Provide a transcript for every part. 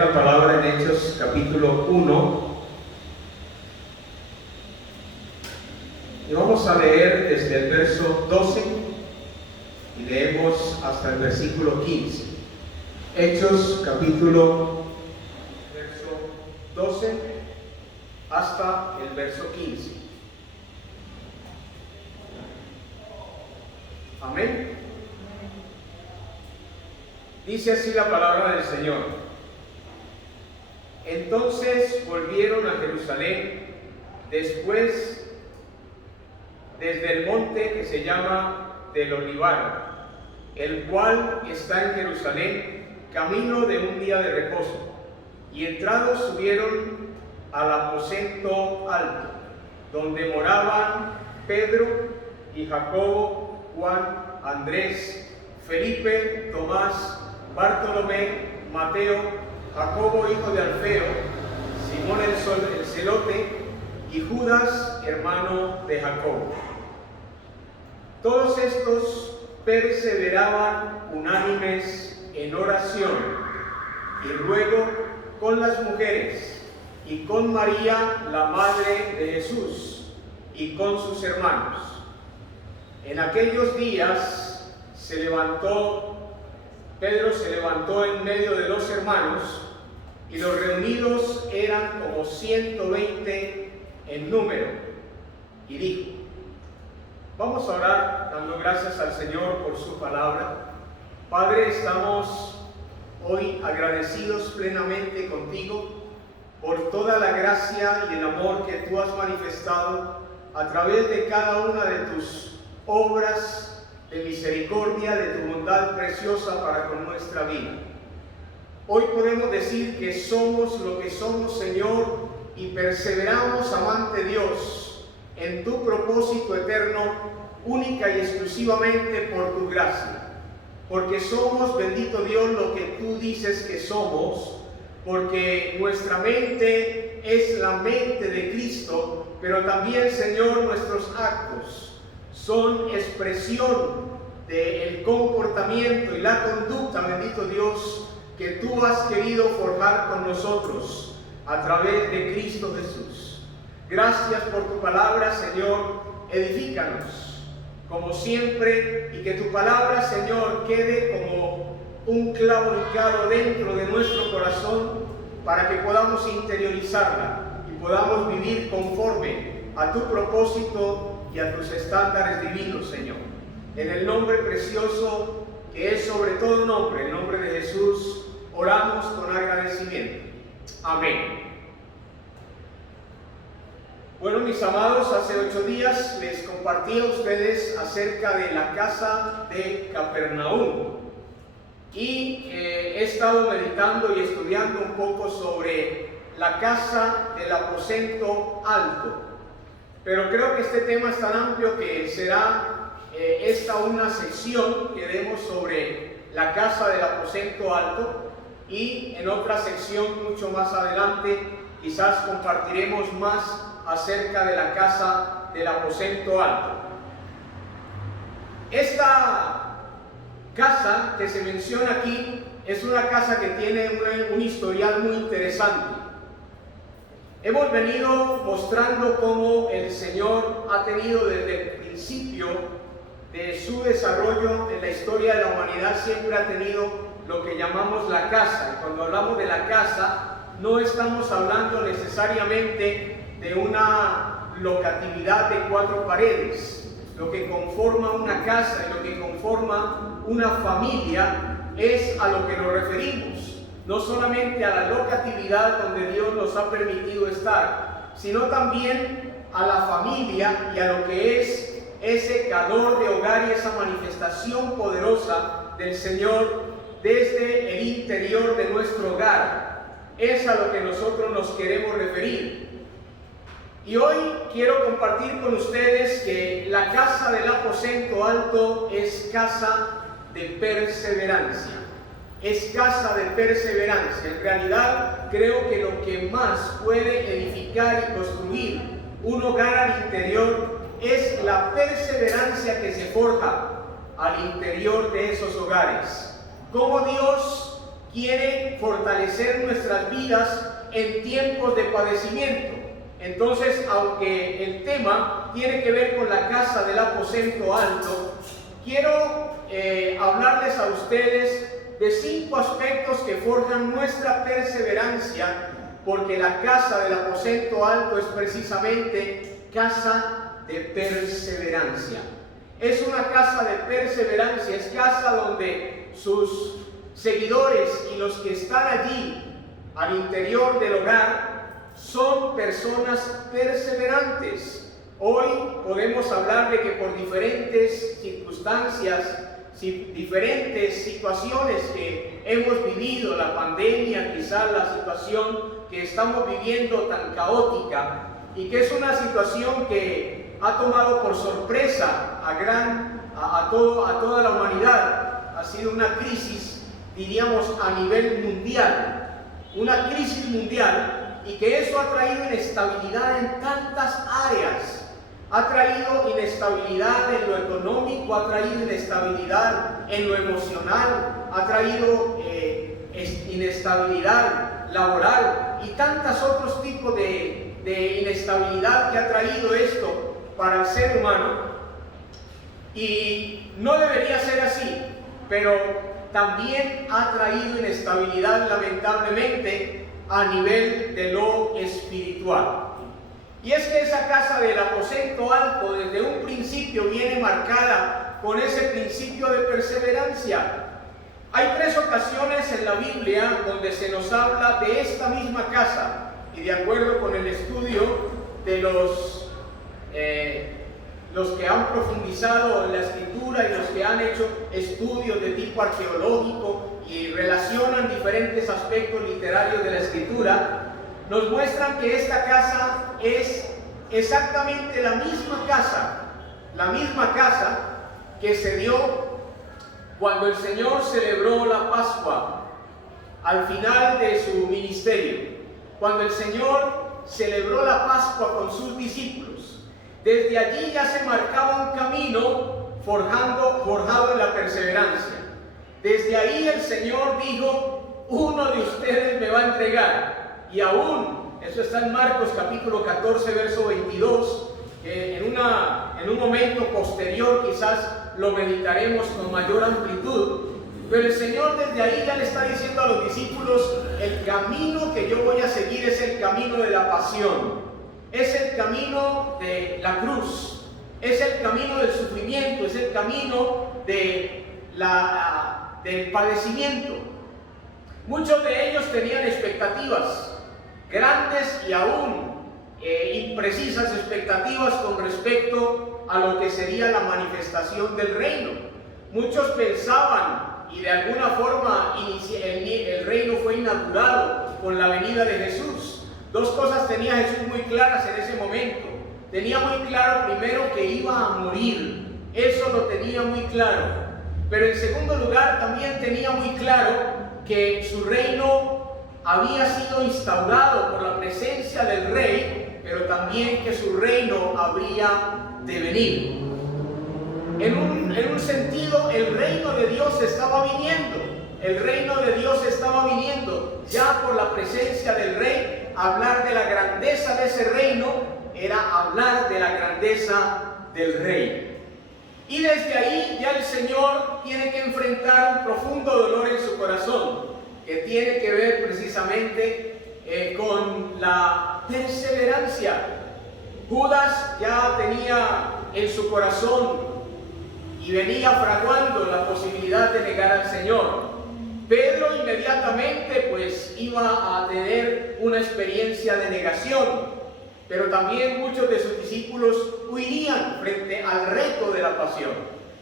La palabra en Hechos capítulo 1 y vamos a leer desde el verso 12 y leemos hasta el versículo 15. Hechos capítulo verso 12 hasta el verso 15. Amén. Dice así la palabra del Señor. Entonces volvieron a Jerusalén después desde el monte que se llama del Olivar, el cual está en Jerusalén, camino de un día de reposo. Y entrados subieron al aposento alto, donde moraban Pedro y Jacobo, Juan, Andrés, Felipe, Tomás, Bartolomé, Mateo, Jacobo hijo de Alfeo, Simón el celote y Judas hermano de Jacobo. Todos estos perseveraban unánimes en oración y ruego con las mujeres y con María la madre de Jesús y con sus hermanos. En aquellos días Pedro se levantó en medio de los hermanos, y los reunidos eran como 120 en número, y dijo: vamos a orar dando gracias al Señor por su palabra. Padre, estamos hoy agradecidos plenamente contigo por toda la gracia y el amor que tú has manifestado a través de cada una de tus obras de misericordia, de tu bondad preciosa para con nuestra vida. Hoy podemos decir que somos lo que somos, Señor, y perseveramos, amante Dios, en tu propósito eterno, única y exclusivamente por tu gracia. Porque somos, bendito Dios, lo que tú dices que somos, porque nuestra mente es la mente de Cristo, pero también, Señor, nuestros actos son expresión del comportamiento y la conducta, bendito Dios, que tú has querido forjar con nosotros a través de Cristo Jesús. Gracias por tu palabra, Señor. Edifícanos como siempre, y que tu palabra, Señor, quede como un clavo hincado dentro de nuestro corazón para que podamos interiorizarla y podamos vivir conforme a tu propósito y a tus estándares divinos, Señor. En el nombre precioso que es sobre todo nombre, el nombre de Jesús, oramos con agradecimiento. Amén. Bueno, mis amados, hace 8 días les compartí a ustedes acerca de la casa de Capernaum. Y he estado meditando y estudiando un poco sobre la casa del aposento alto. Pero creo que este tema es tan amplio que será esta una sección que demos sobre la casa del aposento alto, y en otra sección mucho más adelante quizás compartiremos más acerca de la casa del aposento alto. Esta casa que se menciona aquí es una casa que tiene un historial muy interesante. Hemos venido mostrando cómo el Señor ha tenido desde el principio de su desarrollo en la historia de la humanidad, siempre ha tenido lo que llamamos la casa. Y cuando hablamos de la casa, no estamos hablando necesariamente de una locatividad de 4 paredes. Lo que conforma una casa y lo que conforma una familia es a lo que nos referimos. No solamente a la locatividad donde Dios nos ha permitido estar, sino también a la familia y a lo que es ese calor de hogar y esa manifestación poderosa del Señor desde el interior de nuestro hogar. Es a lo que nosotros nos queremos referir. Y hoy quiero compartir con ustedes que la casa del aposento alto es casa de perseverancia. Es casa de perseverancia. En realidad, creo que lo que más puede edificar y construir un hogar al interior es la perseverancia que se forja al interior de esos hogares. Cómo Dios quiere fortalecer nuestras vidas en tiempos de padecimiento. Entonces, aunque el tema tiene que ver con la casa del aposento alto, quiero hablarles a ustedes de 5 aspectos que forjan nuestra perseverancia, porque la casa del aposento alto es precisamente casa de perseverancia. Es una casa de perseverancia, es casa donde sus seguidores y los que están allí al interior del hogar son personas perseverantes. Hoy podemos hablar de que por diferentes circunstancias, diferentes situaciones que hemos vivido, la pandemia, quizás la situación que estamos viviendo tan caótica, y que es una situación que ha tomado por sorpresa a toda la humanidad. Ha sido una crisis, diríamos, a nivel mundial, una crisis mundial, y que eso ha traído inestabilidad en tantas áreas. Ha traído inestabilidad en lo económico, ha traído inestabilidad en lo emocional, ha traído inestabilidad laboral y tantos otros tipos de inestabilidad que ha traído esto para el ser humano. Y no debería ser así, pero también ha traído inestabilidad, lamentablemente, a nivel de lo espiritual. Y es que esa casa del aposento alto desde un principio viene marcada con ese principio de perseverancia. Hay 3 ocasiones en la Biblia donde se nos habla de esta misma casa, y de acuerdo con el estudio de los que han profundizado en la escritura y los que han hecho estudios de tipo arqueológico y relacionan diferentes aspectos literarios de la escritura, nos muestran que esta casa es exactamente la misma casa que se dio cuando el Señor celebró la Pascua al final de su ministerio, cuando el Señor celebró la Pascua con sus discípulos. Desde allí ya se marcaba un camino forjado en la perseverancia. Desde ahí el Señor dijo: uno de ustedes me va a entregar. Y aún, eso está en Marcos capítulo 14, verso 22, en un momento posterior quizás lo meditaremos con mayor amplitud, pero el Señor desde ahí ya le está diciendo a los discípulos: el camino que yo voy a seguir es el camino de la pasión, es el camino de la cruz, es el camino del sufrimiento, es el camino del padecimiento. Muchos de ellos tenían expectativas grandes y aún imprecisas expectativas con respecto a lo que sería la manifestación del reino. Muchos pensaban, y de alguna forma el reino fue inaugurado con la venida de Jesús. 2 cosas tenía Jesús muy claras en ese momento. Tenía muy claro primero que iba a morir, eso lo tenía muy claro. Pero en segundo lugar también tenía muy claro que su reino había sido instaurado por la presencia del rey, pero también que su reino habría de venir. En un sentido, el reino de Dios estaba viniendo. El reino de Dios estaba viniendo ya por la presencia del rey. Hablar de la grandeza de ese reino era hablar de la grandeza del rey. Y desde ahí ya el Señor tiene que enfrentar un profundo dolor en su corazón, que tiene que ver precisamente con la perseverancia. Judas ya tenía en su corazón y venía fraguando la posibilidad de negar al Señor. Pedro inmediatamente pues iba a tener una experiencia de negación, pero también muchos de sus discípulos huirían frente al reto de la pasión.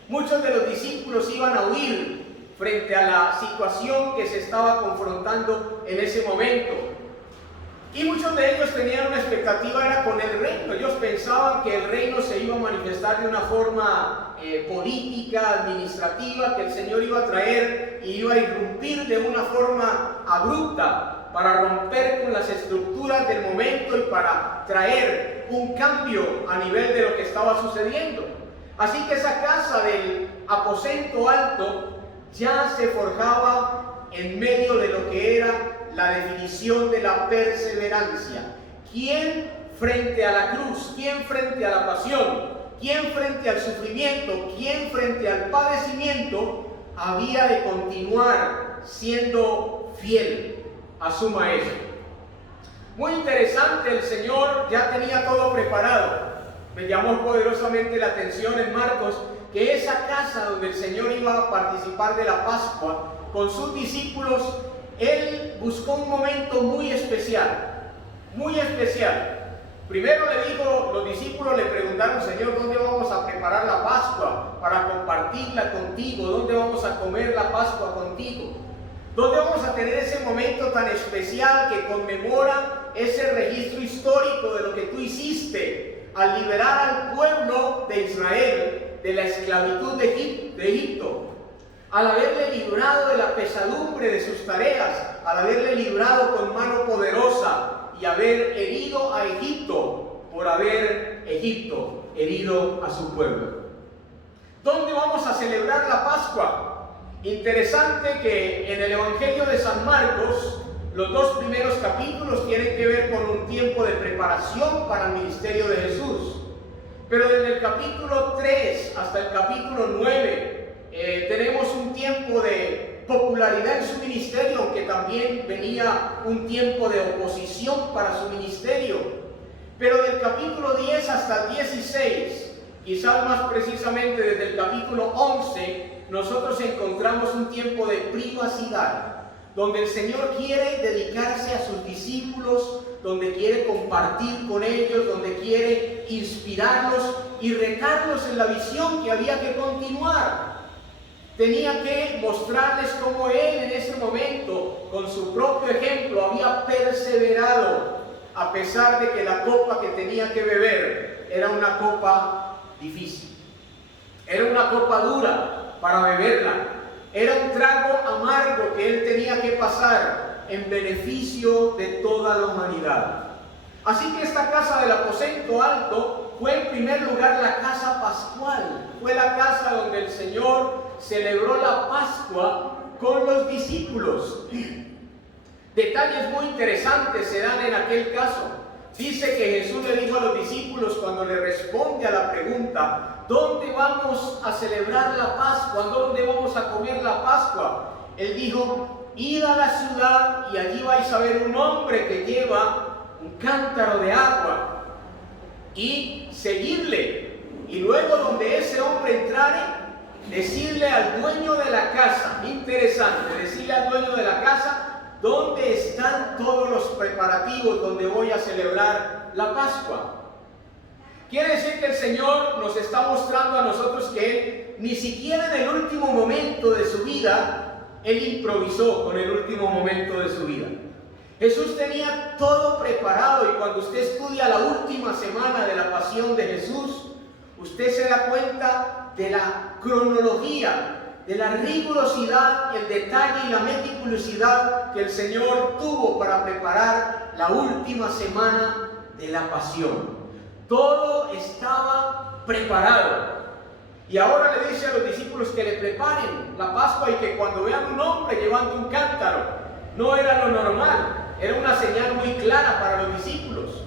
Muchos de los discípulos iban a huir frente a la situación que se estaba confrontando en ese momento. Y muchos de ellos tenían una expectativa, era con el reino. Ellos pensaban que el reino se iba a manifestar de una forma política, administrativa, que el Señor iba a traer y iba a irrumpir de una forma abrupta para romper con las estructuras del momento y para traer un cambio a nivel de lo que estaba sucediendo. Así que esa casa del aposento alto ya se forjaba en medio de lo que era la definición de la perseverancia. ¿Quién frente a la cruz? ¿Quién frente a la pasión? ¿Quién frente al sufrimiento? ¿Quién frente al padecimiento había de continuar siendo fiel a su maestro? Muy interesante, el Señor ya tenía todo preparado. Me llamó poderosamente la atención en Marcos que esa casa donde el Señor iba a participar de la Pascua con sus discípulos, Él buscó un momento muy especial, muy especial. Primero le dijo, los discípulos le preguntaron: Señor, ¿dónde vamos a preparar la Pascua para compartirla contigo? ¿Dónde vamos a comer la Pascua contigo? ¿Dónde vamos a tener ese momento tan especial que conmemora ese registro histórico de lo que tú hiciste al liberar al pueblo de Israel de la esclavitud de Egipto, al haberle librado de la pesadumbre de sus tareas, al haberle librado con mano poderosa y haber herido a Egipto por haber Egipto herido a su pueblo? ¿Dónde vamos a celebrar la Pascua? Interesante que en el Evangelio de San Marcos, los dos primeros capítulos tienen que ver con un tiempo de preparación para el ministerio de Jesús. Pero desde el capítulo 3 hasta el capítulo 9 tenemos un tiempo de popularidad en su ministerio, aunque también venía un tiempo de oposición para su ministerio. Pero del capítulo 10 hasta el 16, quizás más precisamente desde el capítulo 11, nosotros encontramos un tiempo de privacidad, donde el Señor quiere dedicarse a sus discípulos, donde quiere compartir con ellos, donde quiere inspirarlos y retarlos en la visión que había que continuar. Tenía que mostrarles cómo Él en ese momento, con su propio ejemplo, había perseverado, a pesar de que la copa que tenía que beber era una copa difícil. Era una copa dura para beberla. Era un trago amargo que Él tenía que pasar en beneficio de toda la humanidad. Así que esta casa del aposento alto fue en primer lugar la casa pascual. Fue la casa donde el Señor celebró la Pascua con los discípulos. Detalles muy interesantes se dan en aquel caso. Dice que Jesús le dijo a los discípulos cuando le responde a la pregunta: ¿dónde vamos a celebrar la Pascua? ¿Dónde vamos a comer la Pascua? Él dijo: id a la ciudad y allí vais a ver un hombre que lleva un cántaro de agua y seguirle. Y luego donde ese hombre entrare, decirle al dueño de la casa, interesante, decirle al dueño de la casa: ¿dónde están todos los preparativos donde voy a celebrar la Pascua? Quiere decir que el Señor nos está mostrando a nosotros que Él, ni siquiera en el último momento de su vida, Él improvisó con el último momento de su vida. Jesús tenía todo preparado, y cuando usted estudia la última semana de la pasión de Jesús, usted se da cuenta de la cronología, de la rigurosidad, el detalle y la meticulosidad que el Señor tuvo para preparar la última semana de la pasión. Todo estaba preparado. Y ahora le dice a los discípulos que le preparen la Pascua y que cuando vean un hombre llevando un cántaro, no era lo normal, era una señal muy clara para los discípulos.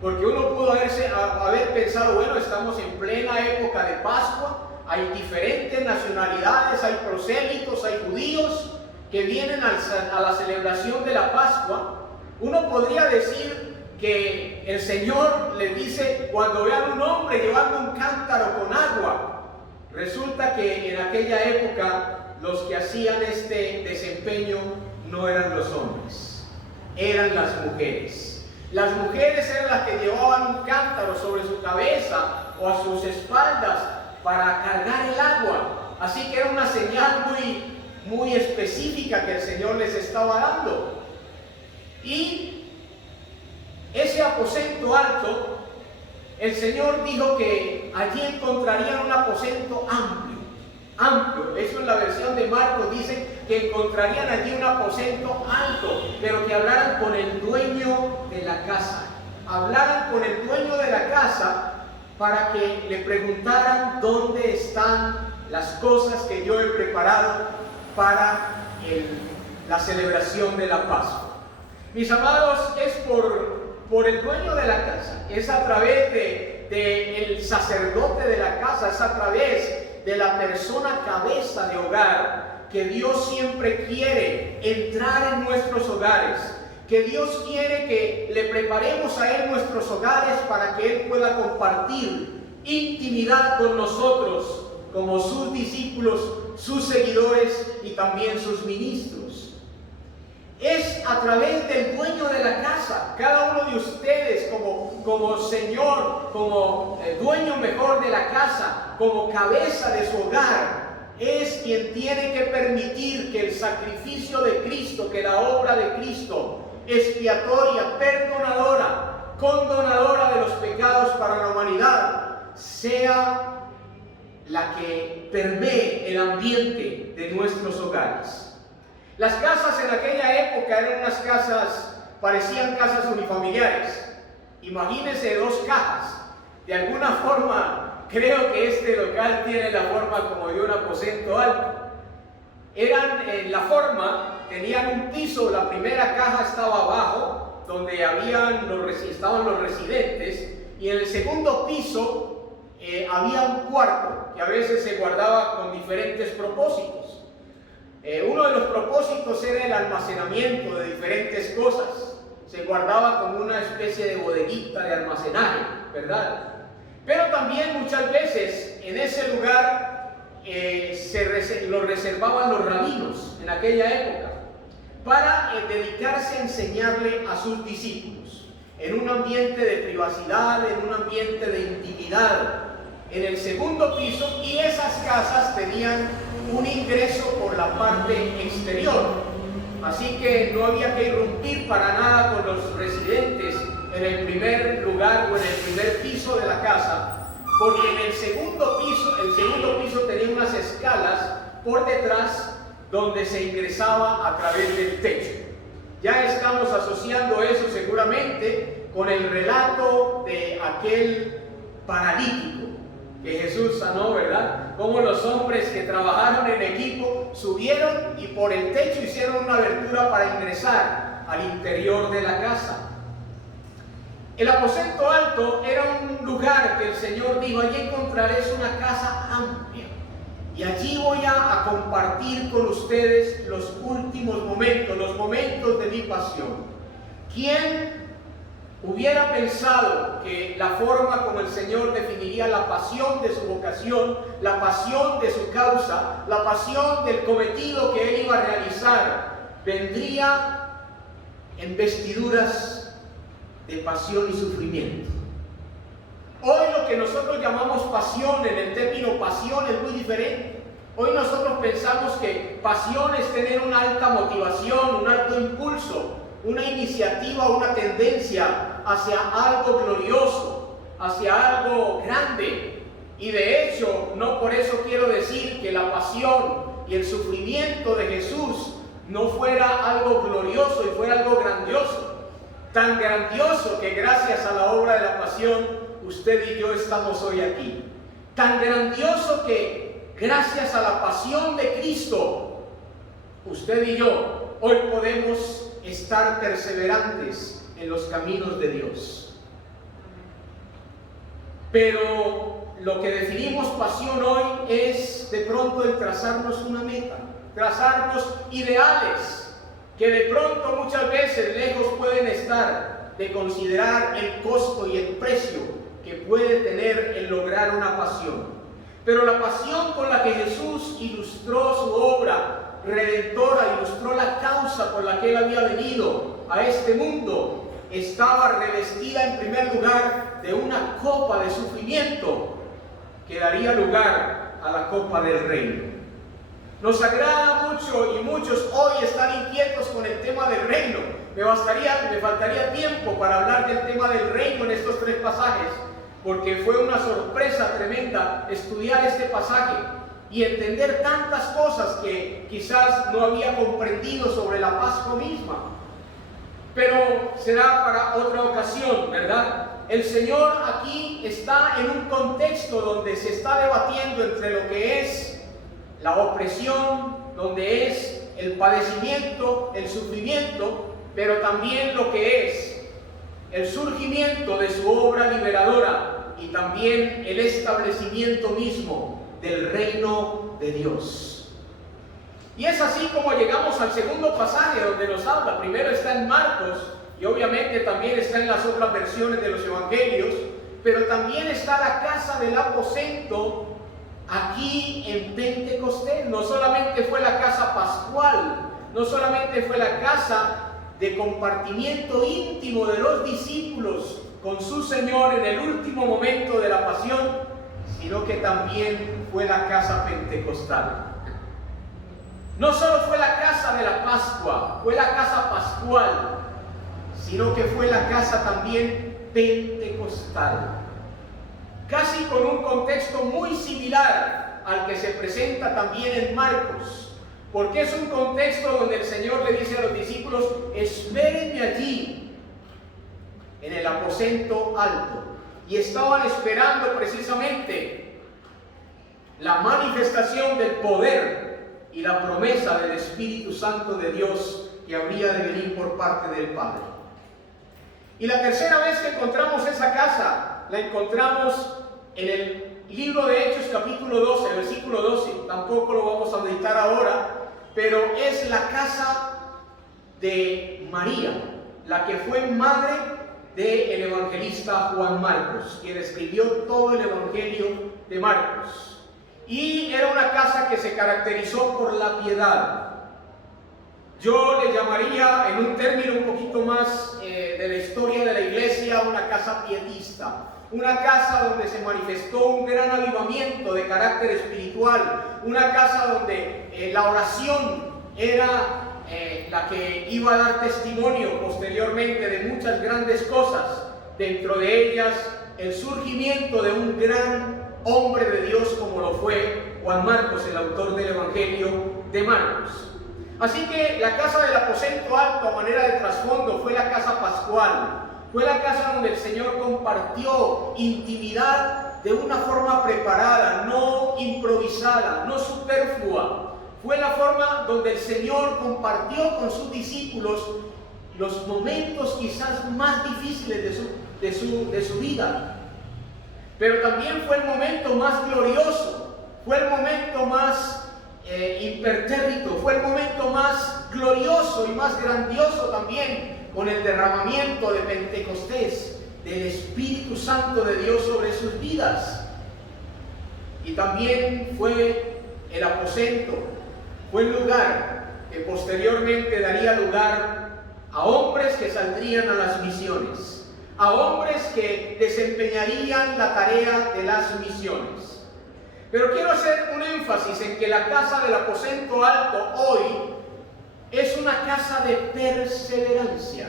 Porque uno pudo haber pensado: bueno, estamos en plena época de Pascua, hay diferentes nacionalidades, hay prosélitos, hay judíos que vienen a la celebración de la Pascua. Uno podría decir que el Señor les dice: cuando vean un hombre llevando un cántaro con agua. Resulta que en aquella época los que hacían este desempeño no eran los hombres, eran las mujeres. Las mujeres eran las que llevaban un cántaro sobre su cabeza o a sus espaldas para cargar el agua. Así que era una señal muy específica que el Señor les estaba dando. Y ese aposento alto, el Señor dijo que allí encontrarían un aposento amplio. Eso en la versión de Marcos dice que encontrarían allí un aposento alto, pero que hablaran con el dueño de la casa. Hablaran con el dueño de la casa para que le preguntaran: ¿dónde están las cosas que yo he preparado para la celebración de la Pascua. Mis amados, es por el dueño de la casa, es a través del sacerdote de la casa, es a través de la persona cabeza de hogar que Dios siempre quiere entrar en nuestros hogares, que Dios quiere que le preparemos a Él nuestros hogares para que Él pueda compartir intimidad con nosotros como sus discípulos, sus seguidores y también sus ministros. Es a través del dueño de la casa, cada uno de ustedes como señor, como dueño mejor de la casa, como cabeza de su hogar, es quien tiene que permitir que el sacrificio de Cristo, que la obra de Cristo, expiatoria, perdonadora, condonadora de los pecados para la humanidad, sea la que permee el ambiente de nuestros hogares. Las casas en aquella época eran unas casas, parecían casas unifamiliares. Imagínense dos cajas. De alguna forma, creo que este local tiene la forma como de un aposento alto. Eran en la forma, tenían un piso, la primera caja estaba abajo, donde estaban los residentes, y en el segundo piso había un cuarto que a veces se guardaba con diferentes propósitos. Uno de los propósitos era el almacenamiento de diferentes cosas. Se guardaba como una especie de bodeguita de almacenaje, ¿verdad? Pero también muchas veces en ese lugar lo reservaban los rabinos en aquella época para dedicarse a enseñarle a sus discípulos en un ambiente de privacidad, en un ambiente de intimidad, en el segundo piso, y esas casas tenían un ingreso por la parte exterior, así que no había que irrumpir para nada con los residentes en el primer lugar o en el primer piso de la casa, porque en el segundo piso tenía unas escalas por detrás donde se ingresaba a través del techo. Ya estamos asociando eso seguramente con el relato de aquel paralítico que Jesús sanó, ¿verdad? Como los hombres que trabajaron en equipo subieron y por el techo hicieron una abertura para ingresar al interior de la casa. El aposento alto era un lugar que el Señor dijo: allí encontraréis una casa amplia y allí voy a compartir con ustedes los últimos momentos, los momentos de mi pasión. ¿Quién hubiera pensado que la forma como el Señor definiría la pasión de su vocación, la pasión de su causa, la pasión del cometido que Él iba a realizar, vendría en vestiduras de pasión y sufrimiento? Hoy lo que nosotros llamamos pasión, en el término pasión, es muy diferente. Hoy nosotros pensamos que pasión es tener una alta motivación, un alto impulso, una iniciativa, una tendencia hacia algo glorioso, hacia algo grande. Y de hecho, no por eso quiero decir que la pasión y el sufrimiento de Jesús no fuera algo glorioso y fuera algo grandioso. Tan grandioso que gracias a la obra de la pasión, usted y yo estamos hoy aquí. Tan grandioso que gracias a la pasión de Cristo, usted y yo hoy podemos estar perseverantes en los caminos de Dios. Pero lo que definimos pasión hoy es de pronto el trazarnos una meta, trazarnos ideales que de pronto muchas veces lejos pueden estar de considerar el costo y el precio que puede tener el lograr una pasión. Pero la pasión con la que Jesús ilustró su obra redentora, ilustró la causa por la que Él había venido a este mundo, estaba revestida en primer lugar de una copa de sufrimiento que daría lugar a la copa del reino. Nos agrada mucho y muchos hoy están inquietos con el tema del reino. Me faltaría tiempo para hablar del tema del reino en estos tres pasajes, porque fue una sorpresa tremenda estudiar este pasaje y entender tantas cosas que quizás no había comprendido sobre la Pascua misma. Pero será para otra ocasión, ¿verdad? El Señor aquí está en un contexto donde se está debatiendo entre lo que es la opresión, donde es el padecimiento, el sufrimiento, pero también lo que es el surgimiento de su obra liberadora y también el establecimiento mismo del reino de Dios. Y es así como llegamos al segundo pasaje donde nos habla. Primero está en Marcos y obviamente también está en las otras versiones de los evangelios, pero también está la casa del aposento aquí en Pentecostés. No solamente fue la casa pascual, no solamente fue la casa de compartimiento íntimo de los discípulos con su Señor en el último momento de la pasión, sino que también fue la casa pentecostal. No solo fue la casa de la Pascua, fue la casa pascual, sino que fue la casa también pentecostal. Casi con un contexto muy similar al que se presenta también en Marcos, porque es un contexto donde el Señor le dice a los discípulos: espérenme allí en el aposento alto. Y estaban esperando precisamente la manifestación del poder y la promesa del Espíritu Santo de Dios que habría de venir por parte del Padre. Y la tercera vez que encontramos esa casa, la encontramos en el libro de Hechos capítulo 12, versículo 12. Tampoco lo vamos a meditar ahora, pero es la casa de María, la que fue madre del evangelista Juan Marcos, quien escribió todo el evangelio de Marcos. Y era una casa que se caracterizó por la piedad. Yo le llamaría, en un término un poquito más de la historia de la iglesia, una casa pietista. Una casa donde se manifestó un gran avivamiento de carácter espiritual. Una casa donde la oración era la que iba a dar testimonio posteriormente de muchas grandes cosas. Dentro de ellas, el surgimiento de un gran hombre de Dios como lo fue Juan Marcos, el autor del Evangelio de Marcos. Así que la casa del aposento alto, a manera de trasfondo, fue la casa pascual. Fue la casa donde el Señor compartió intimidad de una forma preparada, no improvisada, no superflua. Fue la forma donde el Señor compartió con sus discípulos los momentos quizás más difíciles de su vida. Pero también fue el momento más glorioso, fue el momento más impertérrito, fue el momento más glorioso y más grandioso también, con el derramamiento de Pentecostés, del Espíritu Santo de Dios sobre sus vidas. Y también fue el aposento, fue el lugar que posteriormente daría lugar a hombres que saldrían a las misiones, a hombres que desempeñarían la tarea de las misiones. Pero quiero hacer un énfasis en que la casa del aposento alto hoy es una casa de perseverancia.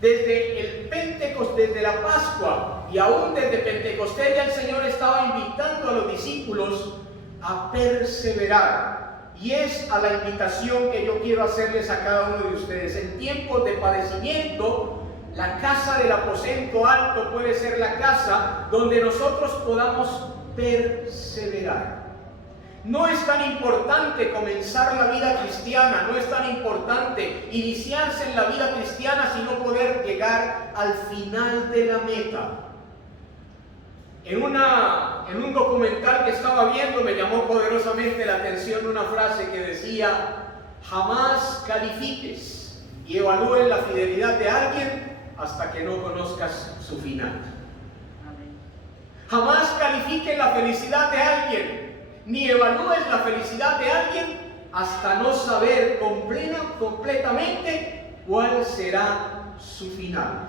Desde el Pentecostés, desde la Pascua y aún desde Pentecostés, ya el Señor estaba invitando a los discípulos a perseverar. Y es a la invitación que yo quiero hacerles a cada uno de ustedes. En tiempos de padecimiento, la casa del aposento alto puede ser la casa donde nosotros podamos perseverar. No es tan importante comenzar la vida cristiana, no es tan importante iniciarse en la vida cristiana, sino poder llegar al final de la meta. En un documental que estaba viendo me llamó poderosamente la atención una frase que decía: jamás califiques y evalúes la fidelidad de alguien hasta que no conozcas su final. Jamás califiques la felicidad de alguien, ni evalúes la felicidad de alguien hasta no saber completamente cuál será su final.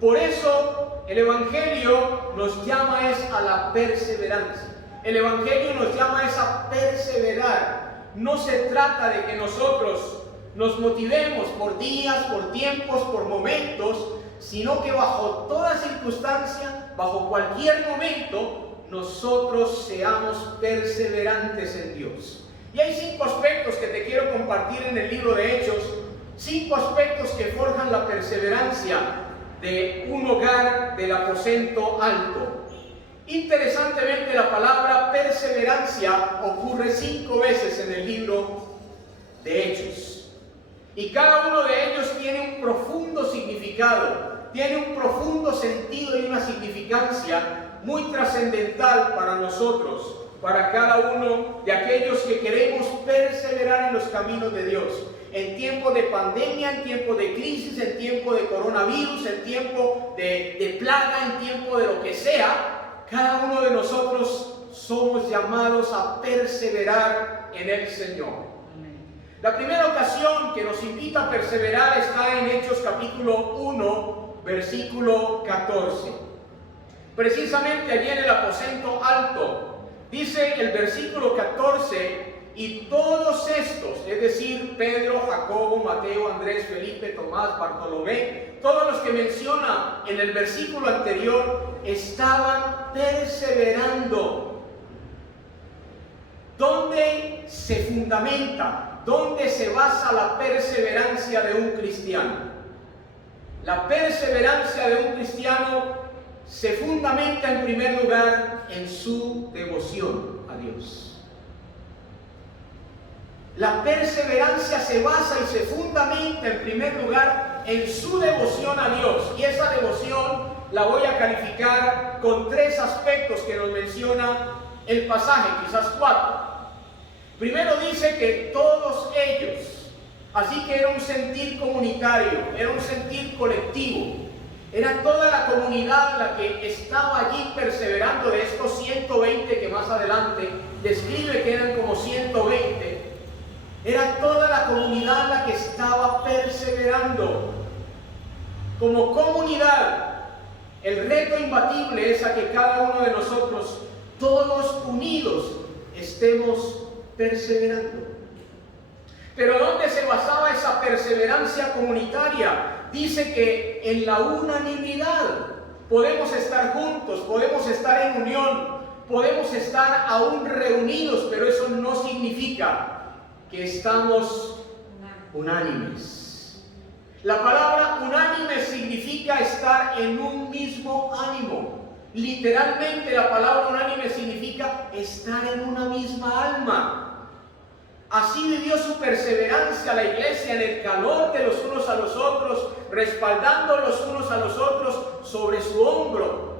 Por eso el Evangelio nos llama a la perseverancia. El Evangelio nos llama a perseverar. No se trata de que nosotros nos motivemos por días, por tiempos, por momentos, sino que bajo toda circunstancia, bajo cualquier momento, nosotros seamos perseverantes en Dios. Y hay 5 aspectos que te quiero compartir en el libro de Hechos, 5 aspectos que forjan la perseverancia de un hogar del aposento alto. Interesantemente, la palabra perseverancia ocurre 5 veces en el libro de Hechos. Y cada uno de ellos tiene un profundo significado, tiene un profundo sentido y una significancia muy trascendental para nosotros, para cada uno de aquellos que queremos perseverar en los caminos de Dios. En tiempo de pandemia, en tiempo de crisis, en tiempo de coronavirus, en tiempo de plaga, en tiempo de lo que sea, cada uno de nosotros somos llamados a perseverar en el Señor. La primera ocasión que nos invita a perseverar está en Hechos capítulo 1, versículo 14. Precisamente allí en el aposento alto, dice el versículo 14, y todos estos, es decir, Pedro, Jacobo, Mateo, Andrés, Felipe, Tomás, Bartolomé, todos los que menciona en el versículo anterior, estaban perseverando. ¿Dónde se fundamenta? ¿Dónde se basa la perseverancia de un cristiano? La perseverancia de un cristiano se fundamenta en primer lugar en su devoción a Dios. La perseverancia se basa y se fundamenta en primer lugar en su devoción a Dios. Y esa devoción la voy a calificar con 3 aspectos que nos menciona el pasaje, quizás 4. Primero dice que todos ellos, así que era un sentir comunitario, era un sentir colectivo, era toda la comunidad la que estaba allí perseverando. De estos 120 que más adelante describe que eran como 120, era toda la comunidad la que estaba perseverando. Como comunidad, el reto imbatible es a que cada uno de nosotros, todos unidos, estemos perseverando. Pero ¿dónde se basaba esa perseverancia comunitaria? Dice que en la unanimidad. Podemos estar juntos, podemos estar en unión, podemos estar aún reunidos, pero eso no significa que estamos unánimes. La palabra unánime significa estar en un mismo ánimo. Literalmente la palabra unánime significa estar en una misma alma. Así vivió su perseverancia la iglesia, en el calor de los unos a los otros, respaldando los unos a los otros sobre su hombro.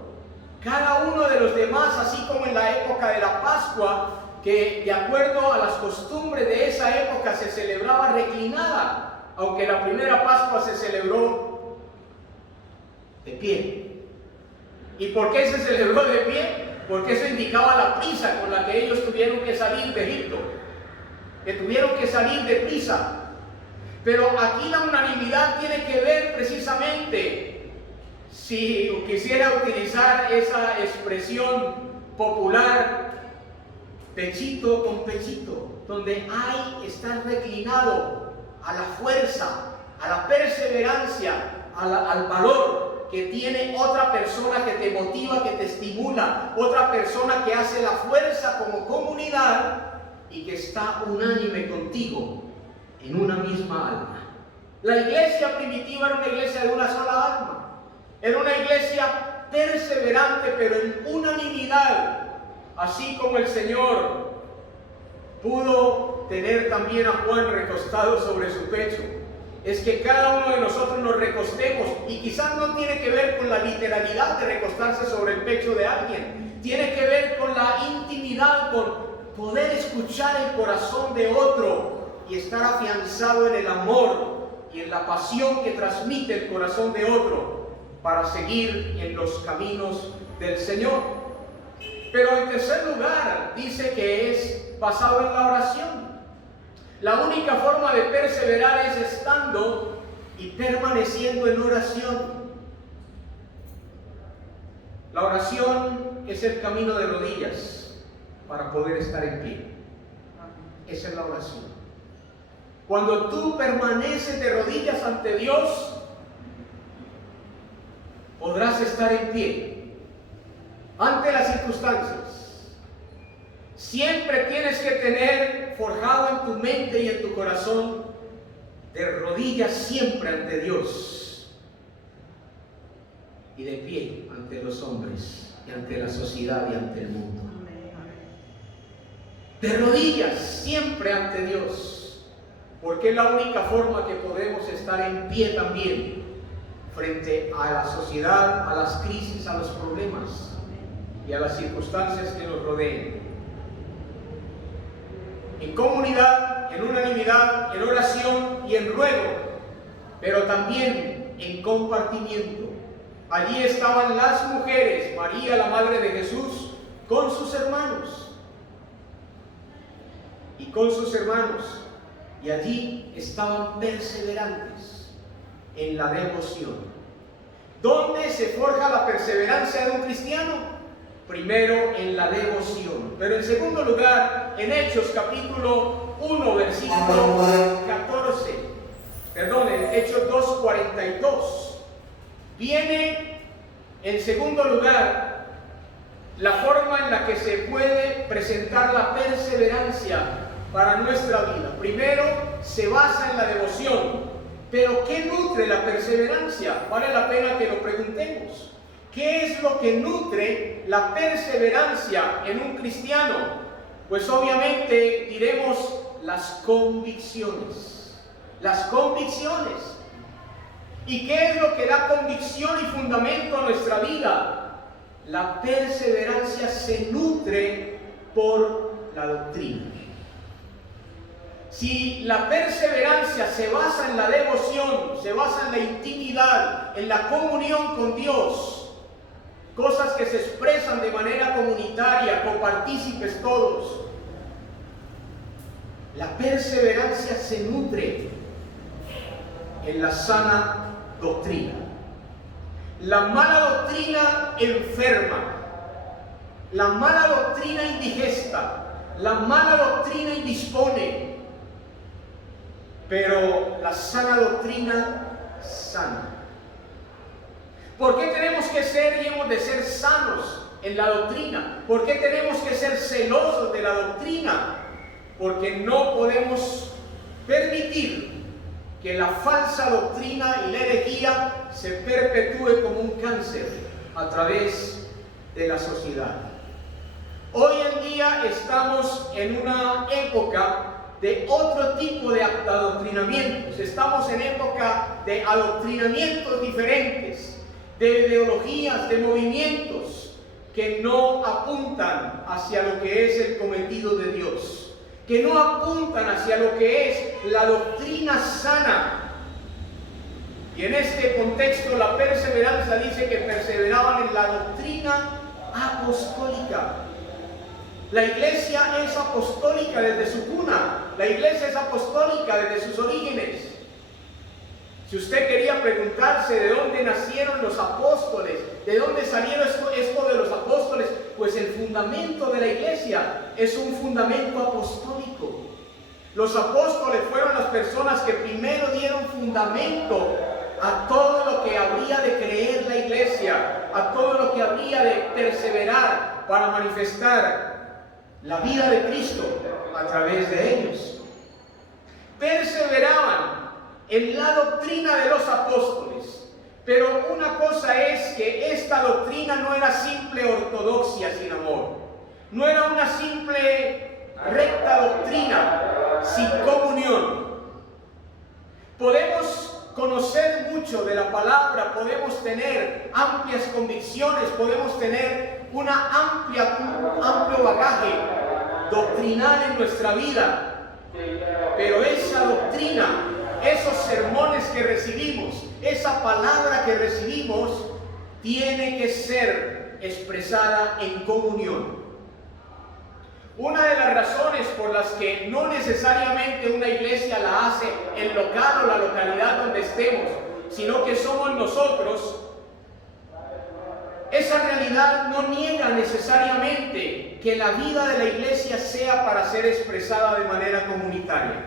Cada uno de los demás, así como en la época de la Pascua, que de acuerdo a las costumbres de esa época se celebraba reclinada, aunque la primera Pascua se celebró de pie. ¿Y por qué se celebró de pie? Porque eso indicaba la prisa con la que ellos tuvieron que salir de Egipto, que tuvieron que salir de prisa. Pero aquí la unanimidad tiene que ver precisamente, si quisiera utilizar esa expresión popular, pechito con pechito, donde hay estar reclinado a la fuerza, a la perseverancia, al valor que tiene otra persona que te motiva, que te estimula, otra persona que hace la fuerza como comunidad y que está unánime contigo en una misma alma. La iglesia primitiva era una iglesia de una sola alma, era una iglesia perseverante, pero en unanimidad. Así como el Señor pudo tener también a Juan recostado sobre su pecho, es que cada uno de nosotros nos recostemos, y quizás no tiene que ver con la literalidad de recostarse sobre el pecho de alguien, tiene que ver con la intimidad, con poder escuchar el corazón de otro y estar afianzado en el amor y en la pasión que transmite el corazón de otro para seguir en los caminos del Señor. Pero en tercer lugar, dice que es basado en la oración. La única forma de perseverar es estando y permaneciendo en oración. La oración es el camino de rodillas para poder estar en pie. Esa es la oración. Cuando tú permaneces de rodillas ante Dios, podrás estar en pie ante las circunstancias. Siempre tienes que tener forjado en tu mente y en tu corazón de rodillas siempre ante Dios y de pie ante los hombres y ante la sociedad y ante el mundo. De rodillas siempre ante Dios, porque es la única forma que podemos estar en pie también frente a la sociedad, a las crisis, a los problemas y a las circunstancias que nos rodeen. En comunidad, en unanimidad, en oración y en ruego, pero también en compartimiento. Allí estaban las mujeres, María, la madre de Jesús, con sus hermanos. Y allí estaban perseverantes en la devoción. ¿Dónde se forja la perseverancia de un cristiano? Primero en la devoción, pero en segundo lugar en Hechos capítulo 1 versículo 14, en Hechos 2:42 viene en segundo lugar la forma en la que se puede presentar la perseverancia para nuestra vida. Primero se basa en la devoción, pero ¿qué nutre la perseverancia? Vale la pena que lo preguntemos. ¿Qué es lo que nutre la perseverancia en un cristiano? Pues obviamente diremos las convicciones. Las convicciones. ¿Y qué es lo que da convicción y fundamento a nuestra vida? La perseverancia se nutre por la doctrina. Si la perseverancia se basa en la devoción, se basa en la intimidad, en la comunión con Dios, cosas que se expresan de manera comunitaria, copartícipes todos, la perseverancia se nutre en la sana doctrina. La mala doctrina enferma, la mala doctrina indigesta, la mala doctrina indispone, pero la sana doctrina sana. ¿Por qué tenemos que ser y hemos de ser sanos en la doctrina? ¿Por qué tenemos que ser celosos de la doctrina? Porque no podemos permitir que la falsa doctrina y la herejía se perpetúe como un cáncer a través de la sociedad. Hoy en día estamos en una época de otro tipo de adoctrinamientos. Estamos en época de adoctrinamientos diferentes, de ideologías, de movimientos que no apuntan hacia lo que es el cometido de Dios, que no apuntan hacia lo que es la doctrina sana. Y en este contexto la perseverancia dice que perseveraban en la doctrina apostólica. La iglesia es apostólica desde su cuna, la iglesia es apostólica desde sus orígenes. Si usted quería preguntarse de dónde nacieron los apóstoles, de dónde salieron esto de los apóstoles, pues el fundamento de la iglesia es un fundamento apostólico. Los apóstoles fueron las personas que primero dieron fundamento a todo lo que habría de creer la iglesia, a todo lo que habría de perseverar para manifestar la vida de Cristo a través de ellos. Perseveraban en la doctrina de los apóstoles, pero una cosa es que esta doctrina no era simple ortodoxia sin amor, no era una simple recta doctrina sin comunión. Podemos conocer mucho de la palabra, podemos tener amplias convicciones, podemos tener un amplio bagaje doctrinal en nuestra vida, pero esa doctrina, esos sermones que recibimos, esa palabra que recibimos, tiene que ser expresada en comunión. Una de las razones por las que no necesariamente una iglesia la hace el local o la localidad donde estemos, sino que somos nosotros, esa realidad no niega necesariamente que la vida de la iglesia sea para ser expresada de manera comunitaria.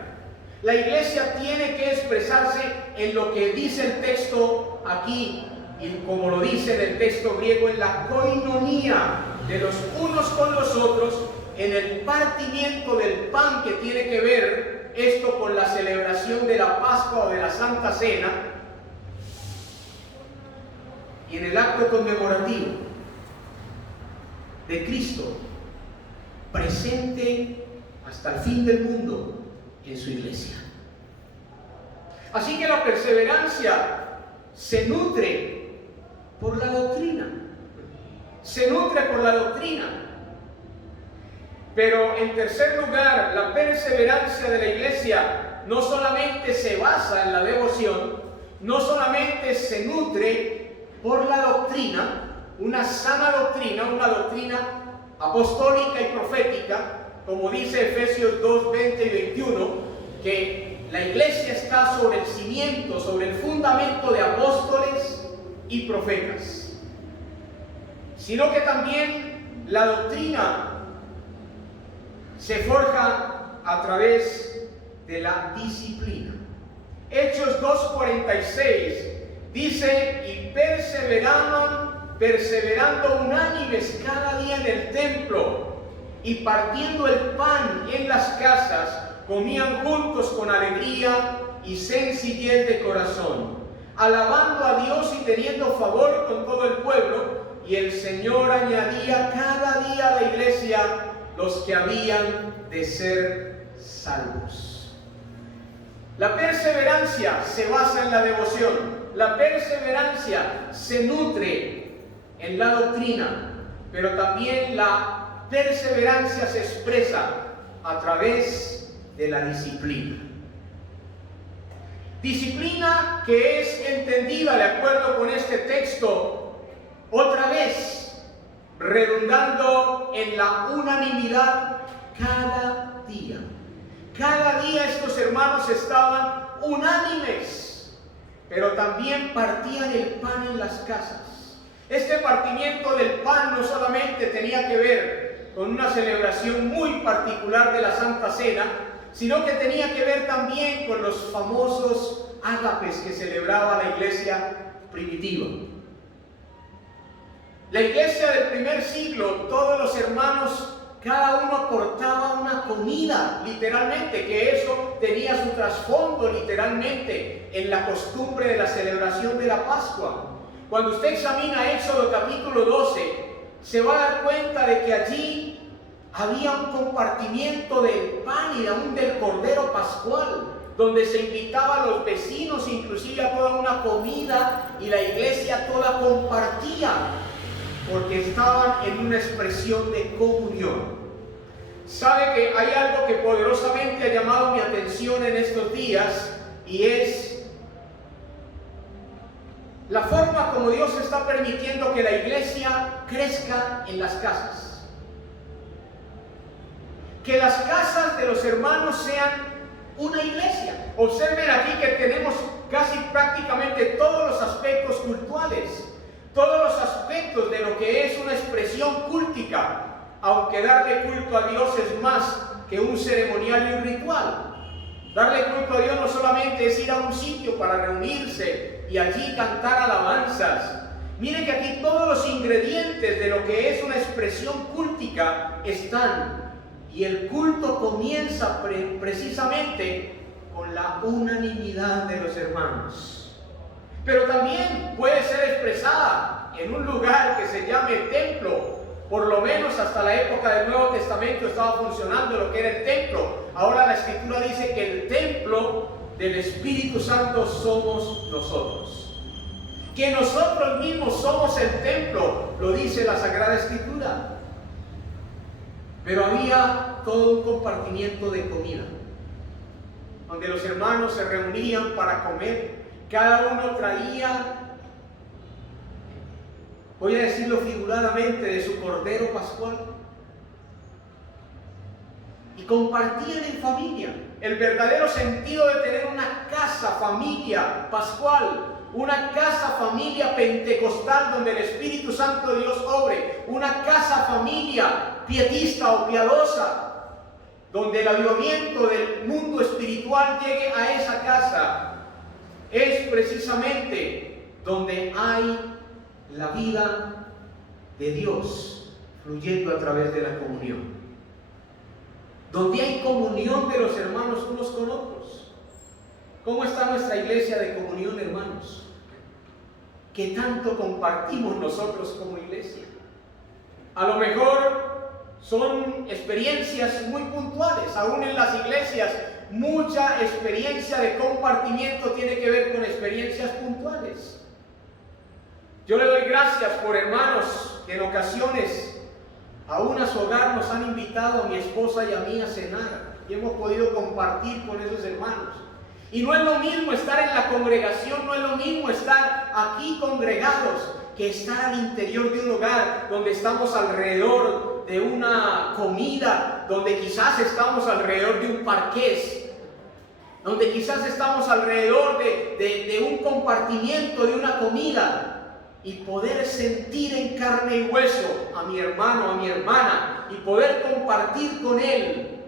La iglesia tiene que expresarse en lo que dice el texto aquí, y como lo dice en el texto griego, en la koinonía de los unos con los otros, en el partimiento del pan, que tiene que ver esto con la celebración de la Pascua o de la Santa Cena, y en el acto conmemorativo de Cristo presente hasta el fin del mundo en su iglesia. Así que la perseverancia se nutre por la doctrina. Se nutre por la doctrina. Pero en tercer lugar, la perseverancia de la iglesia no solamente se basa en la devoción, no solamente se nutre por la doctrina, una sana doctrina, una doctrina apostólica y profética, como dice Efesios 2, 20 y 21, que la iglesia está sobre el cimiento, sobre el fundamento de apóstoles y profetas, sino que también la doctrina se forja a través de la disciplina. Hechos 2:46 dice: y perseverando unánimes cada día en el templo, y partiendo el pan en las casas, comían juntos con alegría y sencillez de corazón, alabando a Dios y teniendo favor con todo el pueblo, y el Señor añadía cada día a la iglesia los que habían de ser salvos. La perseverancia se basa en la devoción. La perseverancia se nutre en la doctrina, pero también la perseverancia se expresa a través de la disciplina. Disciplina que es entendida de acuerdo con este texto, otra vez redundando en la unanimidad cada día. Cada día estos hermanos estaban unánimes, pero también partían el pan en las casas. Este partimiento del pan no solamente tenía que ver con una celebración muy particular de la Santa Cena, sino que tenía que ver también con los famosos ágapes que celebraba la iglesia primitiva. La iglesia del primer siglo, todos los hermanos, cada uno aportaba una comida, literalmente, que eso tenía su trasfondo literalmente en la costumbre de la celebración de la Pascua. Cuando usted examina Éxodo capítulo 12, se va a dar cuenta de que allí había un compartimiento del pan y aún del cordero pascual, donde se invitaba a los vecinos, inclusive a toda una comida, y la iglesia toda compartía, porque estaban en una expresión de comunión. Sabe que hay algo que poderosamente ha llamado mi atención en estos días, y es la forma como Dios está permitiendo que la iglesia crezca en las casas. Que las casas de los hermanos sean una iglesia. Observen aquí que tenemos casi prácticamente todos los aspectos cultuales, todos los aspectos de lo que es una expresión cúltica, aunque darle culto a Dios es más que un ceremonial y un ritual. Darle culto a Dios no solamente es ir a un sitio para reunirse y allí cantar alabanzas. Miren que aquí todos los ingredientes de lo que es una expresión cúltica están, y el culto comienza precisamente con la unanimidad de los hermanos. Pero también puede ser expresada en un lugar que se llame templo. Por lo menos hasta la época del Nuevo Testamento estaba funcionando lo que era el templo. Ahora la Escritura dice que el templo del Espíritu Santo somos nosotros. Que nosotros mismos somos el templo, lo dice la Sagrada Escritura. Pero había todo un compartimiento de comida, donde los hermanos se reunían para comer. Cada uno traía, voy a decirlo figuradamente, de su cordero pascual, y compartían en familia. El verdadero sentido de tener una casa familia pascual, una casa familia pentecostal donde el Espíritu Santo de Dios obre, una casa familia pietista o piadosa, donde el avivamiento del mundo espiritual llegue a esa casa, es precisamente donde hay la vida de Dios fluyendo a través de la comunión, donde hay comunión de los hermanos unos con otros. ¿Cómo está nuestra iglesia de comunión, hermanos? ¿Qué tanto compartimos nosotros como iglesia? A lo mejor son experiencias muy puntuales. Aún en las iglesias Mucha experiencia de compartimiento tiene que ver con experiencias puntuales. Yo le doy gracias por hermanos que en ocasiones, aún a su hogar, nos han invitado a mi esposa y a mí a cenar y hemos podido compartir con esos hermanos. Y no es lo mismo estar en la congregación, no es lo mismo estar aquí congregados que estar al interior de un hogar donde estamos alrededor de una comida, donde quizás estamos alrededor de un parqués, donde quizás estamos alrededor de un compartimiento, de una comida, y poder sentir en carne y hueso a mi hermano, a mi hermana, y poder compartir con él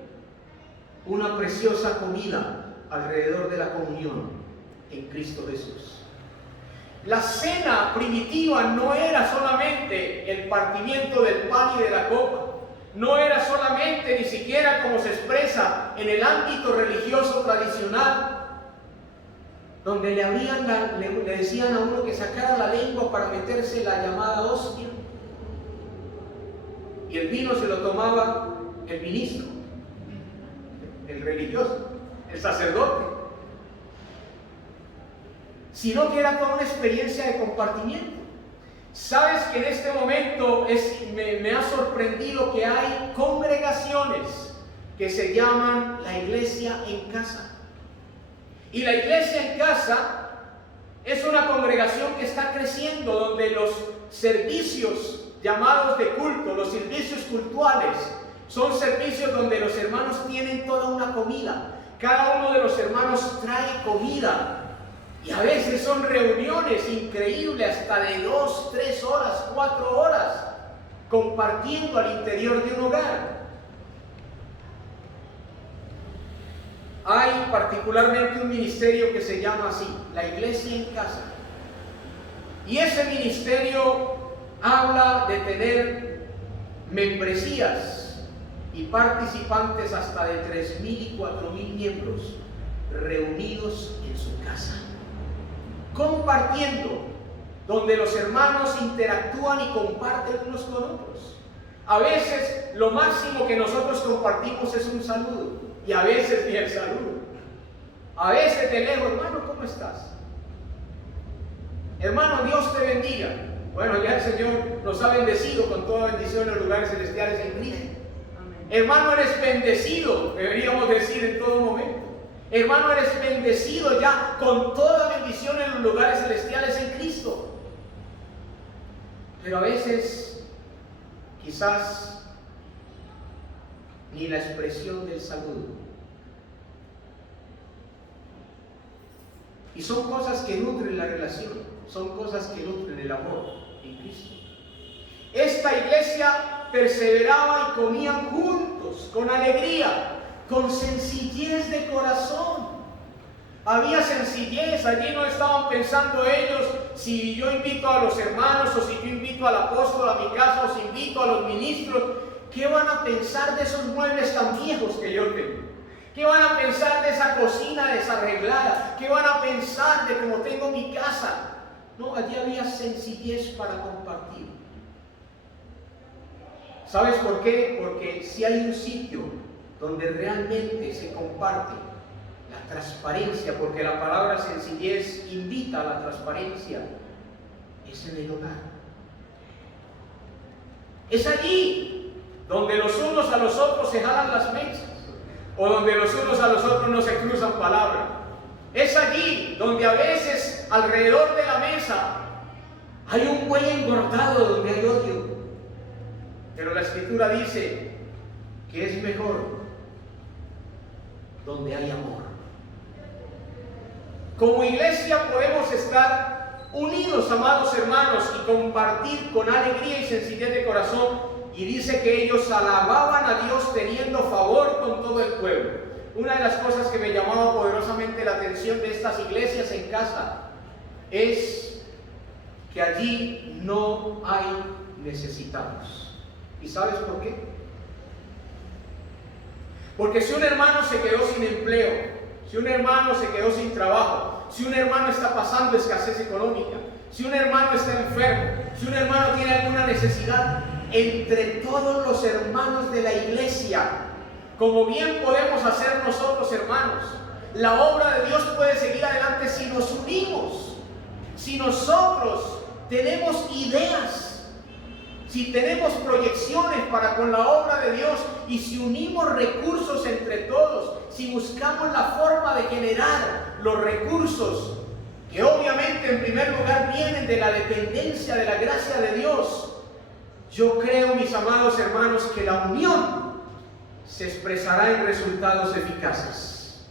una preciosa comida alrededor de la comunión en Cristo Jesús. La cena primitiva no era solamente el partimiento del pan y de la copa, no era solamente ni siquiera como se expresa en el ámbito religioso tradicional, donde le decían a uno que sacara la lengua para meterse la llamada hostia, y el vino se lo tomaba el ministro, el religioso, el sacerdote, sino que era toda una experiencia de compartimiento. Sabes que en este momento me ha sorprendido que hay congregaciones que se llaman la iglesia en casa. Y la iglesia en casa es una congregación que está creciendo, donde los servicios llamados de culto, los servicios cultuales, son servicios donde los hermanos tienen toda una comida. Cada uno de los hermanos trae comida. Y a veces son reuniones increíbles, hasta de 2, 3 horas, 4 horas, compartiendo al interior de un hogar. Hay particularmente un ministerio que se llama así, la iglesia en casa. Y ese ministerio habla de tener membresías y participantes hasta de 3,000 y 4,000 miembros reunidos en su casa, compartiendo, donde los hermanos interactúan y comparten unos con otros. A veces lo máximo que nosotros compartimos es un saludo, y a veces ni el saludo. A veces de lejos, hermano, ¿cómo estás? Hermano, Dios te bendiga. Bueno, ya el Señor nos ha bendecido con toda bendición en los lugares celestiales en Cristo. Hermano, eres bendecido, deberíamos decir en todo momento. Hermano, eres bendecido ya con toda bendición en los lugares celestiales en Cristo. Pero a veces, quizás, ni la expresión del saludo. Y son cosas que nutren la relación, son cosas que nutren el amor en Cristo. Esta iglesia perseveraba y comían juntos, con alegría, con sencillez de corazón. Había sencillez, allí no estaban pensando ellos si yo invito a los hermanos o si yo invito al apóstol a mi casa o si invito a los ministros. ¿Qué van a pensar de esos muebles tan viejos que yo tengo? ¿Qué van a pensar de esa cocina desarreglada? ¿Qué van a pensar de cómo tengo mi casa? No, allí había sencillez para compartir. ¿Sabes por qué? Porque si hay un sitio donde realmente se comparte la transparencia, porque la palabra sencillez invita a la transparencia, es en el hogar. Es allí donde los unos a los otros se jalan las mesas, o donde los unos a los otros no se cruzan palabras. Es allí donde a veces alrededor de la mesa hay un buey engordado donde hay odio. Pero la Escritura dice que es mejor donde hay amor. Como iglesia podemos estar unidos, amados hermanos, y compartir con alegría y sencillez de corazón. Y dice que ellos alababan a Dios teniendo favor con todo el pueblo. Una de las cosas que me llamaba poderosamente la atención de estas iglesias en casa es que allí no hay necesitados. ¿Y sabes por qué? Porque si un hermano se quedó sin empleo, si un hermano se quedó sin trabajo, si un hermano está pasando escasez económica, si un hermano está enfermo, si un hermano tiene alguna necesidad, entre todos los hermanos de la iglesia como bien podemos hacer nosotros, hermanos. La obra de Dios puede seguir adelante si nos unimos, si nosotros tenemos ideas, si tenemos proyecciones para con la obra de Dios y si unimos recursos entre todos, si buscamos la forma de generar los recursos que obviamente en primer lugar vienen de la dependencia de la gracia de Dios. Yo creo, mis amados hermanos, que la unión se expresará en resultados eficaces.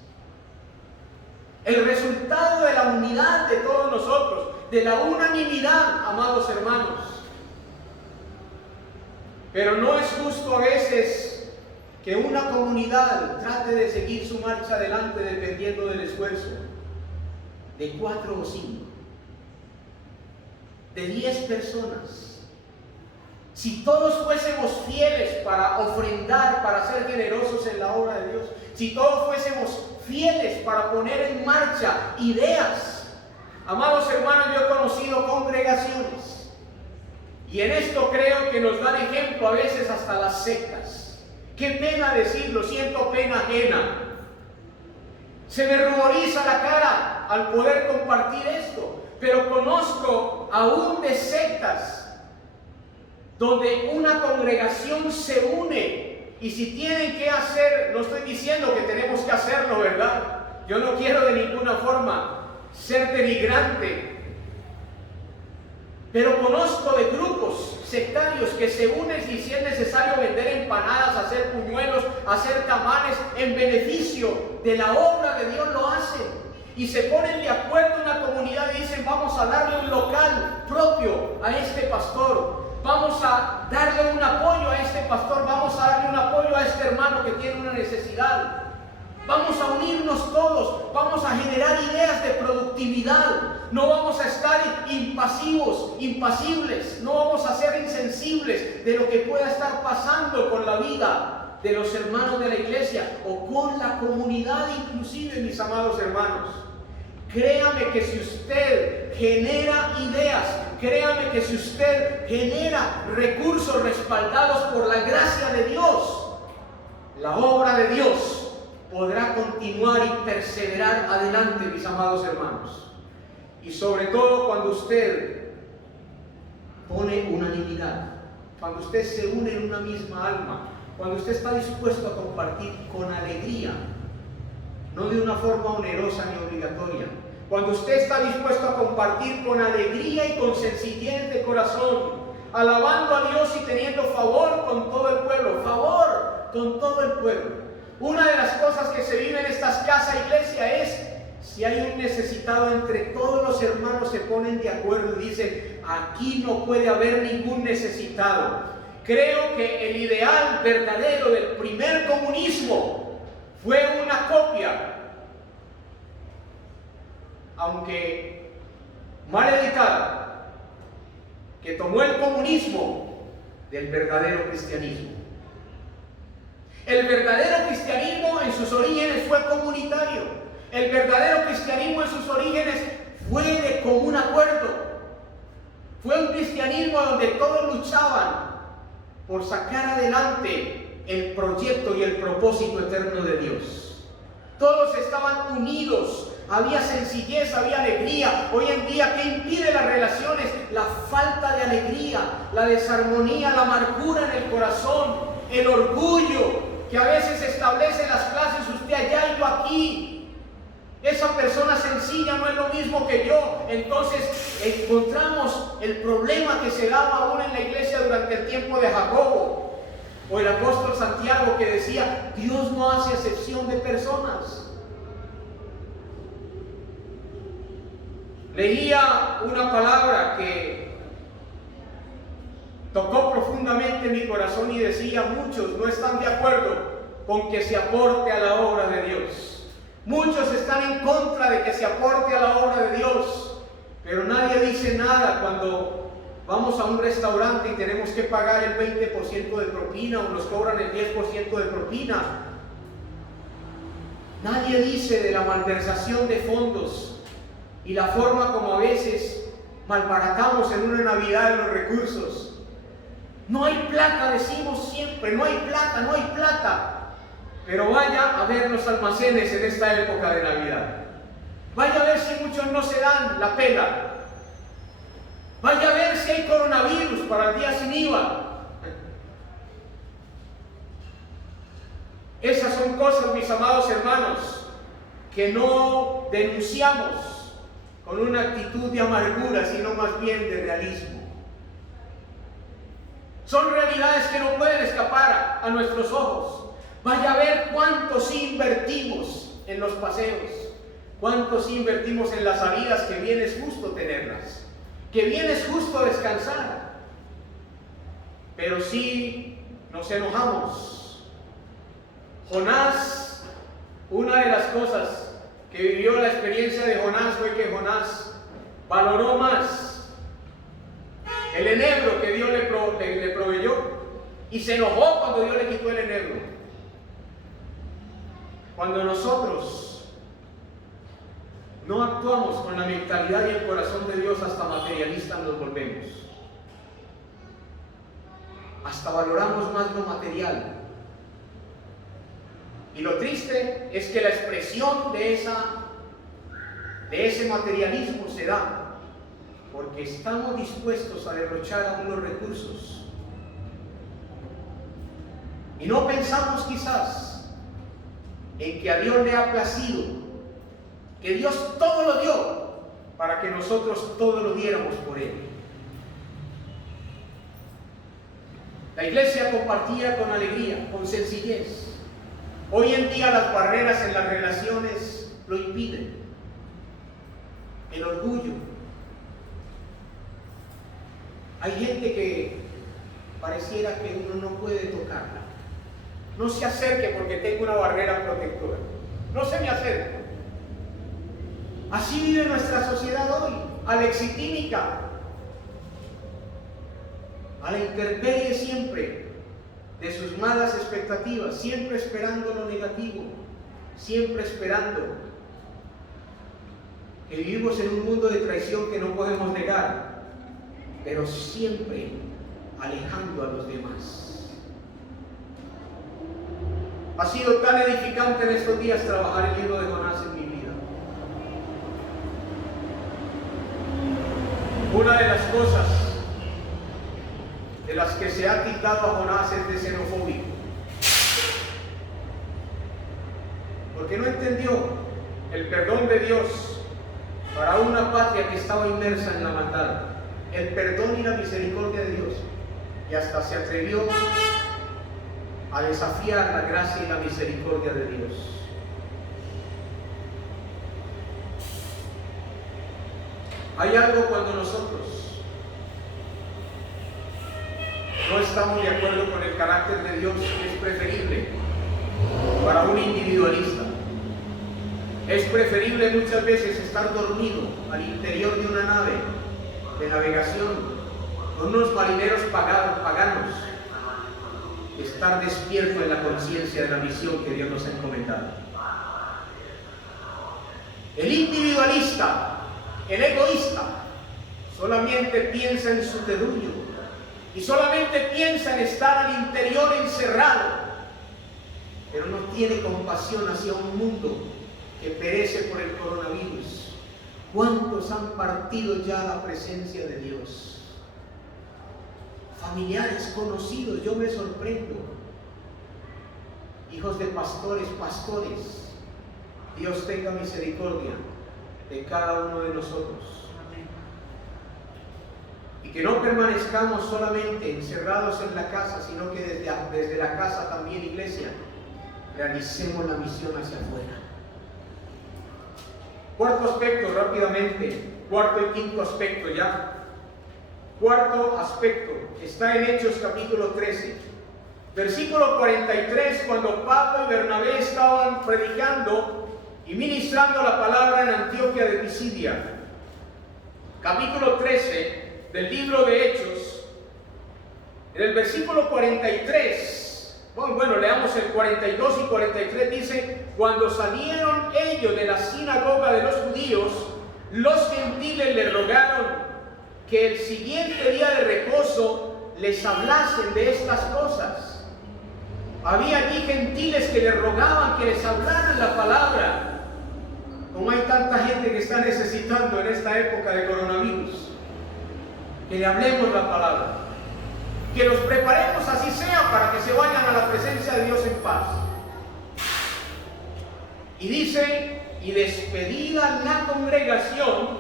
El resultado de la unidad de todos nosotros, de la unanimidad, amados hermanos. Pero no es justo a veces que una comunidad trate de seguir su marcha adelante dependiendo del esfuerzo de 4 o 5, de 10 personas. Si todos fuésemos fieles para ofrendar, para ser generosos en la obra de Dios, si todos fuésemos fieles para poner en marcha ideas. Amados hermanos, yo he conocido congregaciones y en esto creo que nos dan ejemplo a veces hasta las sectas. Qué pena decirlo, siento pena ajena. Se me ruboriza la cara al poder compartir esto, pero conozco aún de sectas donde una congregación se une y si tienen que hacer, no estoy diciendo que tenemos que hacerlo, ¿verdad? Yo no quiero de ninguna forma ser denigrante, pero conozco de grupos sectarios que se unen y si es necesario vender empanadas, hacer puñuelos, hacer tamales en beneficio de la obra de Dios, lo hacen y se ponen de acuerdo en la comunidad y dicen: vamos a darle un local propio a este pastor, vamos a darle un apoyo a este pastor, vamos a darle un apoyo a este hermano que tiene una necesidad. Vamos a unirnos todos, vamos a generar ideas de productividad. No vamos a estar impasivos, impasibles, no vamos a ser insensibles de lo que pueda estar pasando con la vida de los hermanos de la iglesia o con la comunidad inclusive, mis amados hermanos. Créame que si usted genera ideas, créame que si usted genera recursos respaldados por la gracia de Dios, la obra de Dios podrá continuar y perseverar adelante, mis amados hermanos. Y sobre todo cuando usted pone unanimidad, cuando usted se une en una misma alma, cuando usted está dispuesto a compartir con alegría, no de una forma onerosa ni obligatoria, cuando usted está dispuesto a compartir con alegría y con sencillez de corazón, alabando a Dios y teniendo favor con todo el pueblo, favor con todo el pueblo. Una de las cosas que se vive en estas casas iglesia es: si hay un necesitado, entre todos los hermanos se ponen de acuerdo y dicen: aquí no puede haber ningún necesitado. Creo que el ideal verdadero del primer comunismo fue una copia, aunque mal editada, que tomó el comunismo del verdadero cristianismo. El verdadero cristianismo en sus orígenes fue comunitario. El verdadero cristianismo en sus orígenes fue de común acuerdo. Fue un cristianismo donde todos luchaban por sacar adelante el proyecto y el propósito eterno de Dios. Todos estaban unidos, había sencillez, había alegría. Hoy en día, ¿qué impide las relaciones? La falta de alegría, la desarmonía, la amargura en el corazón, el orgullo que a veces establece las clases, usted allá y yo aquí. Esa persona sencilla no es lo mismo que yo. Entonces encontramos el problema que se daba aún en la iglesia durante el tiempo de Jacobo, o el apóstol Santiago, que decía: Dios no hace excepción de personas. Leía una palabra que tocó profundamente mi corazón y decía: muchos no están de acuerdo con que se aporte a la obra de Dios. Muchos están en contra de que se aporte a la obra de Dios, pero nadie dice nada cuando vamos a un restaurante y tenemos que pagar el 20% de propina o nos cobran el 10% de propina. Nadie dice de la malversación de fondos y la forma como a veces malbaratamos en una Navidad los recursos. No hay plata, decimos siempre, no hay plata, no hay plata. Pero vaya a ver los almacenes en esta época de Navidad. Vaya a ver si muchos no se dan la pela. Vaya a ver si hay coronavirus para el día sin IVA. Esas son cosas, mis amados hermanos, que no denunciamos con una actitud de amargura, sino más bien de realismo. Son realidades que no pueden escapar a nuestros ojos. Vaya a ver cuánto sí invertimos en los paseos, cuánto sí invertimos en las salidas, que bien es justo tenerlas, que bien es justo descansar. Pero sí nos enojamos. Jonás, una de las cosas que vivió la experiencia de Jonás fue que Jonás valoró más el enebro que Dios le proveyó y se enojó cuando Dios le quitó el enebro. Cuando nosotros no actuamos con la mentalidad y el corazón de Dios, hasta materialistas nos volvemos. Hasta valoramos más lo material. Y lo triste es que la expresión de ese materialismo se da porque estamos dispuestos a derrochar aún los recursos. Y no pensamos quizás en que a Dios le ha placido, que Dios todo lo dio para que nosotros todo lo diéramos por Él. La iglesia compartía con alegría, con sencillez. Hoy en día las barreras en las relaciones lo impiden. El orgullo. Hay gente que pareciera que uno no puede tocarla. No se acerque porque tengo una barrera protectora. No se me acerque. Así vive nuestra sociedad hoy, alexitímica, a la intemperie siempre de sus malas expectativas, siempre esperando lo negativo, siempre esperando que vivimos en un mundo de traición que no podemos negar, pero siempre alejando a los demás. Ha sido tan edificante en estos días trabajar el libro de Jonás en mi vida. Una de las cosas de las que se ha tildado a Jonás es de xenofóbico, porque no entendió el perdón de Dios para una patria que estaba inmersa en la maldad, el perdón y la misericordia de Dios, y hasta se atrevió a desafiar la gracia y la misericordia de Dios. Hay algo cuando nosotros no estamos de acuerdo con el carácter de Dios, que es preferible para un individualista. Es preferible muchas veces estar dormido al interior de una nave de navegación con unos marineros paganos, que estar despierto en la conciencia de la misión que Dios nos ha encomendado. El individualista, el egoísta, solamente piensa en su terruño y solamente piensa en estar al interior encerrado, pero no tiene compasión hacia un mundo que perece por el coronavirus. ¿Cuántos han partido ya a la presencia de Dios? Familiares, conocidos, yo me sorprendo. Hijos de pastores, Dios tenga misericordia de cada uno de nosotros. Y que no permanezcamos solamente encerrados en la casa, sino que desde la casa también, iglesia, realicemos la misión hacia afuera. Cuarto aspecto, rápidamente, cuarto y quinto aspecto ya. Cuarto aspecto, está en Hechos capítulo 13, versículo 43, cuando Pablo y Bernabé estaban predicando y ministrando la palabra en Antioquía de Pisidia. Capítulo 13 del libro de Hechos, en el versículo 43, bueno, leamos el 42 y 43, dice: cuando salieron ellos de la sinagoga de los judíos, los gentiles le rogaron que el siguiente día de reposo les hablasen de estas cosas. Había allí gentiles que le rogaban que les hablaran la palabra. Como hay tanta gente que está necesitando en esta época de coronavirus, que le hablemos la palabra, que los preparemos así sea para que se vayan a la presencia de Dios en paz. Y dice, y despedida la congregación,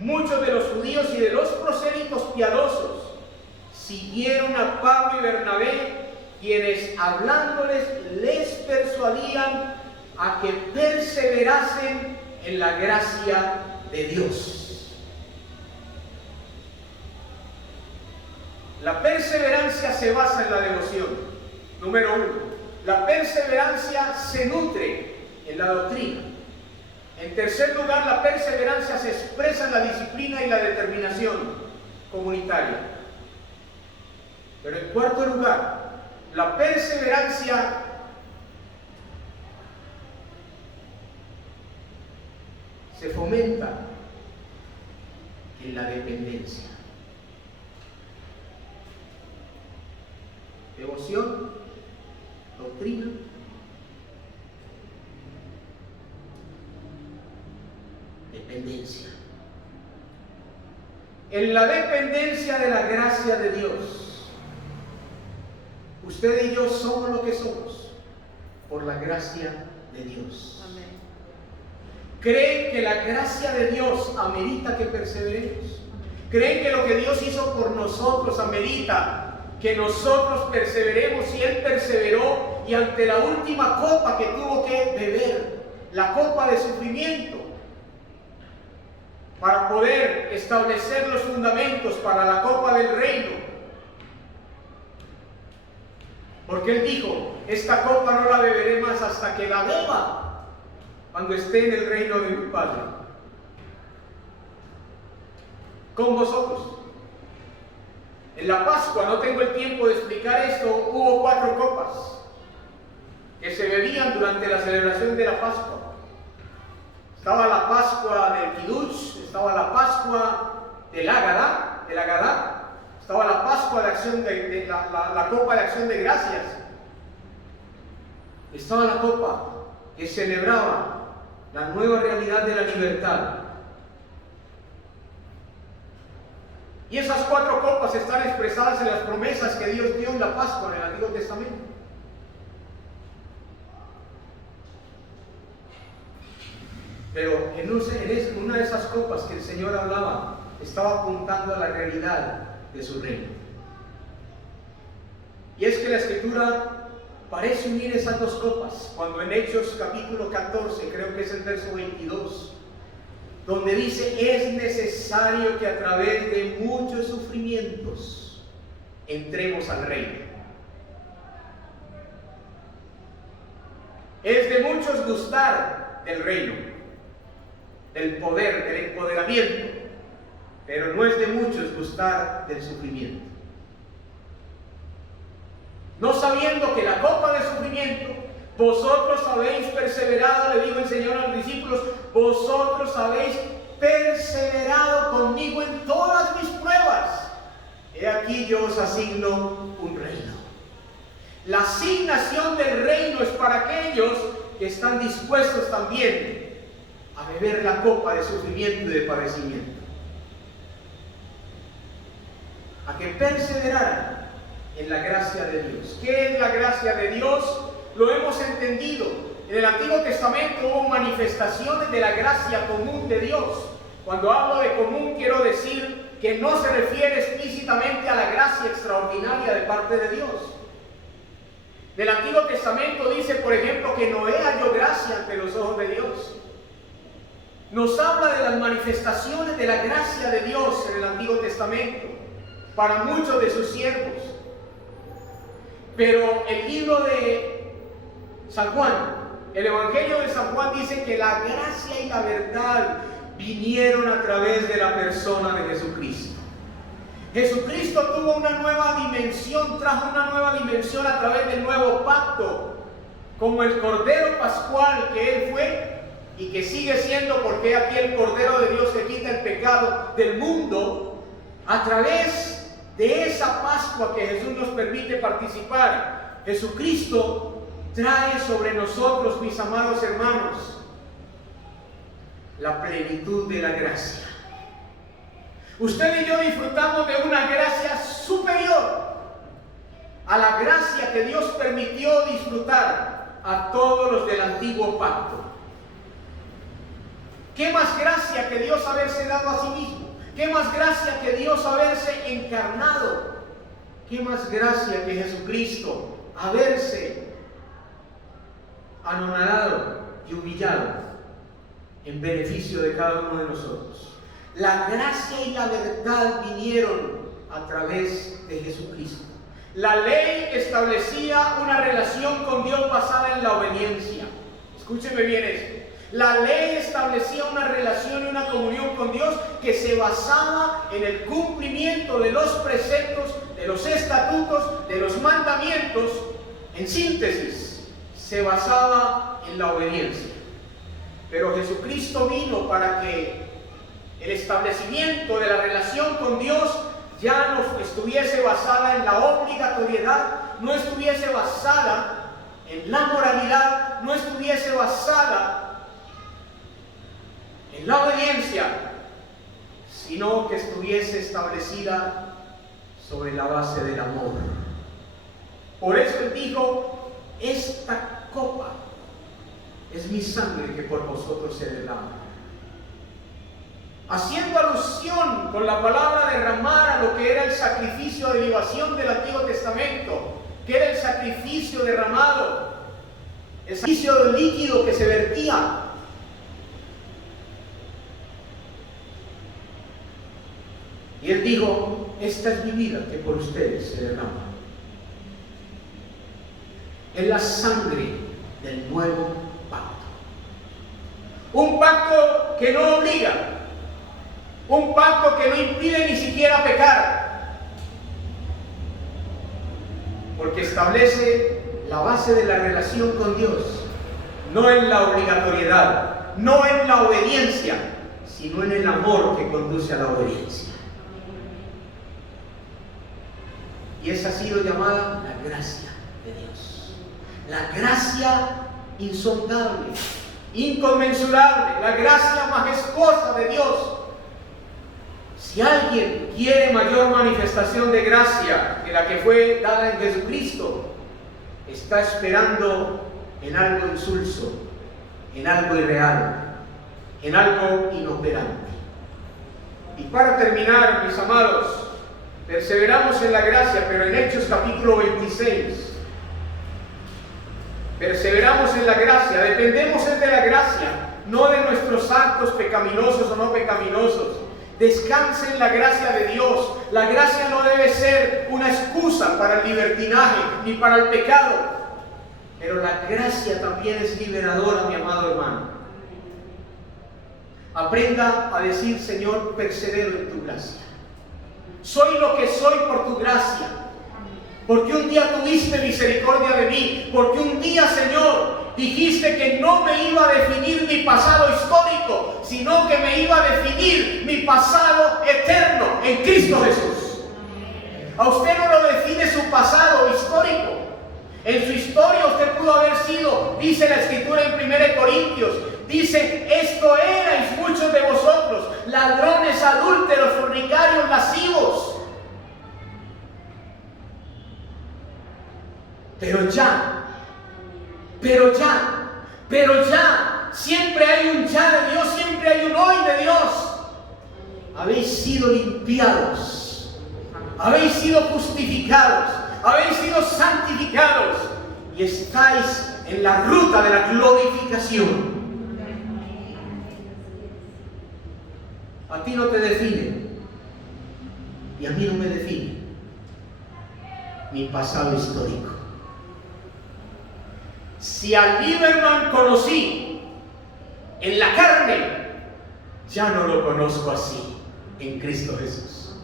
muchos de los judíos y de los prosélitos piadosos siguieron a Pablo y Bernabé, quienes hablándoles les persuadían a que perseverasen en la gracia de Dios. La perseverancia se basa en la devoción. Número 1. La perseverancia se nutre en la doctrina. En tercer lugar, la perseverancia se expresa en la disciplina y la determinación comunitaria. Pero en cuarto lugar, la perseverancia se fomenta en la dependencia. Devoción, doctrina, dependencia. En la dependencia de la gracia de Dios, usted y yo somos lo que somos por la gracia de Dios. Amén. ¿Creen que la gracia de Dios amerita que perseveremos? ¿Creen que lo que Dios hizo por nosotros amerita que nosotros perseveremos? Y Él perseveró, y ante la última copa que tuvo que beber, la copa de sufrimiento, para poder establecer los fundamentos para la copa del reino, porque Él dijo, esta copa no la beberé más hasta que la beba cuando esté en el reino de mi Padre con vosotros. En la Pascua, no tengo el tiempo de explicar esto, hubo 4 copas que se bebían durante la celebración de la Pascua. Estaba la Pascua del Kiddush, estaba la Pascua del Agadá, estaba la Pascua de acción la copa de acción de gracias. Estaba la copa que celebraba la nueva realidad de la libertad. Y esas 4 copas están expresadas en las promesas que Dios dio en la Pascua en el Antiguo Testamento. Pero en una de esas copas que el Señor hablaba, estaba apuntando a la realidad de su reino. Y es que la Escritura parece unir esas 2 copas, cuando en Hechos capítulo 14, creo que es el verso 22, donde dice, es necesario que a través de muchos sufrimientos entremos al reino. Es de muchos gustar del reino, del poder, del empoderamiento, pero no es de muchos gustar del sufrimiento. No sabiendo que la copa de sufrimiento, vosotros habéis perseverado, le dijo el Señor a los discípulos, vosotros habéis perseverado conmigo en todas mis pruebas. He aquí yo os asigno un reino. La asignación del reino es para aquellos que están dispuestos también a beber la copa de sufrimiento y de padecimiento, a que perseveraran en la gracia de Dios. ¿Qué es la gracia de Dios? Lo hemos entendido. En el Antiguo Testamento hubo manifestaciones de la gracia común de Dios. Cuando hablo de común, quiero decir que no se refiere explícitamente a la gracia extraordinaria de parte de Dios. Del Antiguo Testamento dice, por ejemplo, que Noé halló gracia ante los ojos de Dios. Nos habla de las manifestaciones de la gracia de Dios en el Antiguo Testamento para muchos de sus siervos. Pero el libro de San Juan, el Evangelio de San Juan dice que la gracia y la verdad vinieron a través de la persona de Jesucristo. Jesucristo tuvo una nueva dimensión, trajo una nueva dimensión a través del nuevo pacto, como el Cordero Pascual que Él fue y que sigue siendo, porque aquí el Cordero de Dios que quita el pecado del mundo. A través de esa Pascua que Jesús nos permite participar, Jesucristo trae sobre nosotros, mis amados hermanos, la plenitud de la gracia. Usted y yo disfrutamos de una gracia superior a la gracia que Dios permitió disfrutar a todos los del antiguo pacto. ¿Qué más gracia que Dios haberse dado a sí mismo? ¿Qué más gracia que Dios haberse encarnado? ¿Qué más gracia que Jesucristo haberse anonadado y humillado en beneficio de cada uno de nosotros? La gracia y la verdad vinieron a través de Jesucristo. La ley establecía una relación con Dios basada en la obediencia. Escúcheme bien esto. La ley establecía una relación y una comunión con Dios que se basaba en el cumplimiento de los preceptos, de los estatutos, de los mandamientos. En síntesis, se basaba en la obediencia. Pero Jesucristo vino para que el establecimiento de la relación con Dios ya no estuviese basada en la obligatoriedad, no estuviese basada en la moralidad, no estuviese basada en la obediencia, sino que estuviese establecida sobre la base del amor. Por eso Él dijo: esta copa es mi sangre que por vosotros se derrama. Haciendo alusión con la palabra derramar a lo que era el sacrificio de libación del Antiguo Testamento, que era el sacrificio derramado, el sacrificio líquido que se vertía. Y Él dijo: esta es mi vida que por ustedes se derrama. Es la sangre del nuevo pacto. Un pacto que no obliga. Un pacto que no impide ni siquiera pecar. Porque establece la base de la relación con Dios. No en la obligatoriedad, no en la obediencia, sino en el amor que conduce a la obediencia. Y esa ha sido llamada la gracia de Dios. La gracia insondable, inconmensurable, la gracia majestuosa de Dios. Si alguien quiere mayor manifestación de gracia que la que fue dada en Jesucristo, está esperando en algo insulso, en algo irreal, en algo inoperante. Y para terminar, mis amados, perseveramos en la gracia, pero en Hechos capítulo 26. Perseveramos en la gracia, dependemos de la gracia, no de nuestros actos pecaminosos o no pecaminosos. Descanse en la gracia de Dios. La gracia no debe ser una excusa para el libertinaje ni para el pecado, pero la gracia también es liberadora, mi amado hermano. Aprenda a decir: Señor, persevero en tu gracia. Soy lo que soy por tu gracia, porque un día tuviste misericordia de mí, porque un día, Señor, dijiste que no me iba a definir mi pasado histórico, sino que me iba a definir mi pasado eterno en Cristo Jesús. A usted no lo define su pasado histórico. En su historia usted pudo haber sido, dice la Escritura en 1 Corintios, dice: esto erais muchos de vosotros, ladrones, adúlteros, fornicarios, lascivos. Pero ya, siempre hay un ya de Dios, siempre hay un hoy de Dios. Habéis sido limpiados, habéis sido justificados, habéis sido santificados y estáis en la ruta de la glorificación. A ti no te define y a mí no me define mi pasado histórico. Si a Lieberman conocí en la carne, ya no lo conozco así en Cristo Jesús.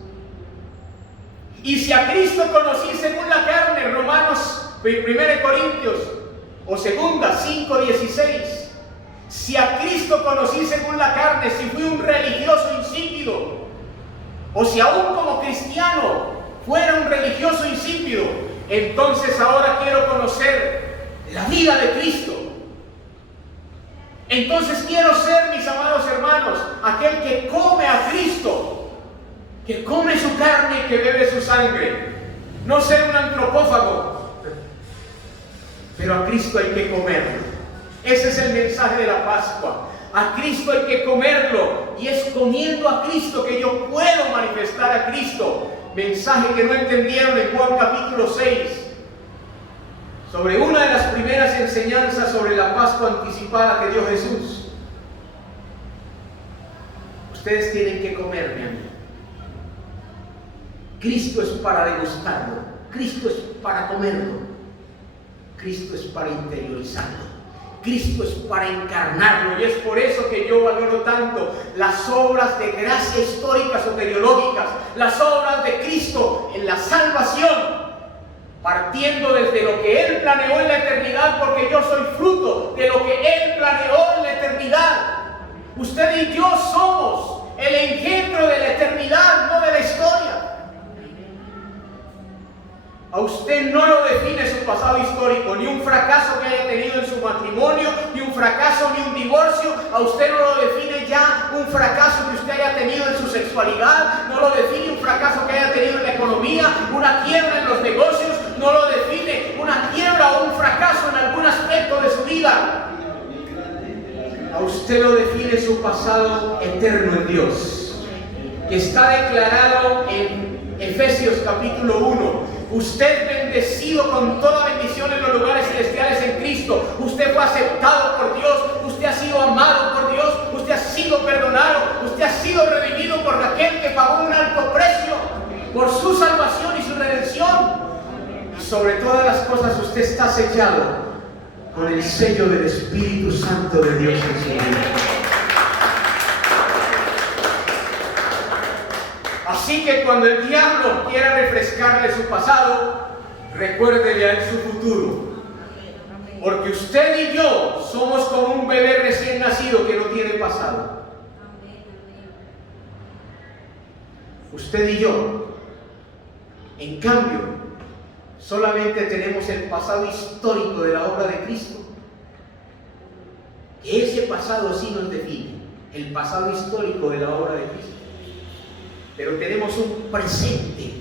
Y si a Cristo conocí según la carne, Romanos 1 Corintios o 2 5:16, si a Cristo conocí según la carne, si fui un religioso insípido, o si aún como cristiano fuera un religioso insípido, entonces ahora quiero conocer la vida de Cristo. Entonces quiero ser, mis amados hermanos, aquel que come a Cristo, que come su carne y que bebe su sangre. No ser un antropófago, pero a Cristo hay que comerlo. Ese es el mensaje de la Pascua. A Cristo hay que comerlo, y es comiendo a Cristo que yo puedo manifestar a Cristo. Mensaje que no entendieron en Juan capítulo 6, sobre una de las primeras enseñanzas sobre la Pascua anticipada que dio Jesús. Ustedes tienen que comerme a mí. Cristo es para degustarlo, Cristo es para comerlo, Cristo es para interiorizarlo, Cristo es para encarnarlo. Y es por eso que yo valoro tanto las obras de gracia históricas o teológicas, las obras de Cristo en la salvación, partiendo desde lo que Él planeó en la eternidad, porque yo soy fruto de lo que Él planeó en la eternidad. Usted y yo somos el engendro de la eternidad, no de la historia. A usted no lo define su pasado histórico, ni un fracaso que haya tenido en su matrimonio, ni un fracaso, ni un divorcio. A usted no lo define ya un fracaso que usted haya tenido en su sexualidad, no lo define un fracaso que haya tenido en la economía, una quiebra en los negocios, no lo define una quiebra o un fracaso en algún aspecto de su vida. A usted lo define su pasado eterno en Dios, que está declarado en Efesios capítulo 1. Usted bendecido con toda bendición en los lugares celestiales en Cristo. Usted fue aceptado por Dios. Usted ha sido amado por Dios. Usted ha sido perdonado. Usted ha sido redimido por aquel que pagó un alto precio por su salvación y su redención. Y sobre todas las cosas usted está sellado con el sello del Espíritu Santo de Dios en su vida. Así que cuando el diablo quiera refrescarle su pasado, recuérdele a él su futuro. Porque usted y yo somos como un bebé recién nacido que no tiene pasado. Usted y yo, en cambio, solamente tenemos el pasado histórico de la obra de Cristo. Que ese pasado sí nos define, el pasado histórico de la obra de Cristo. Pero tenemos un presente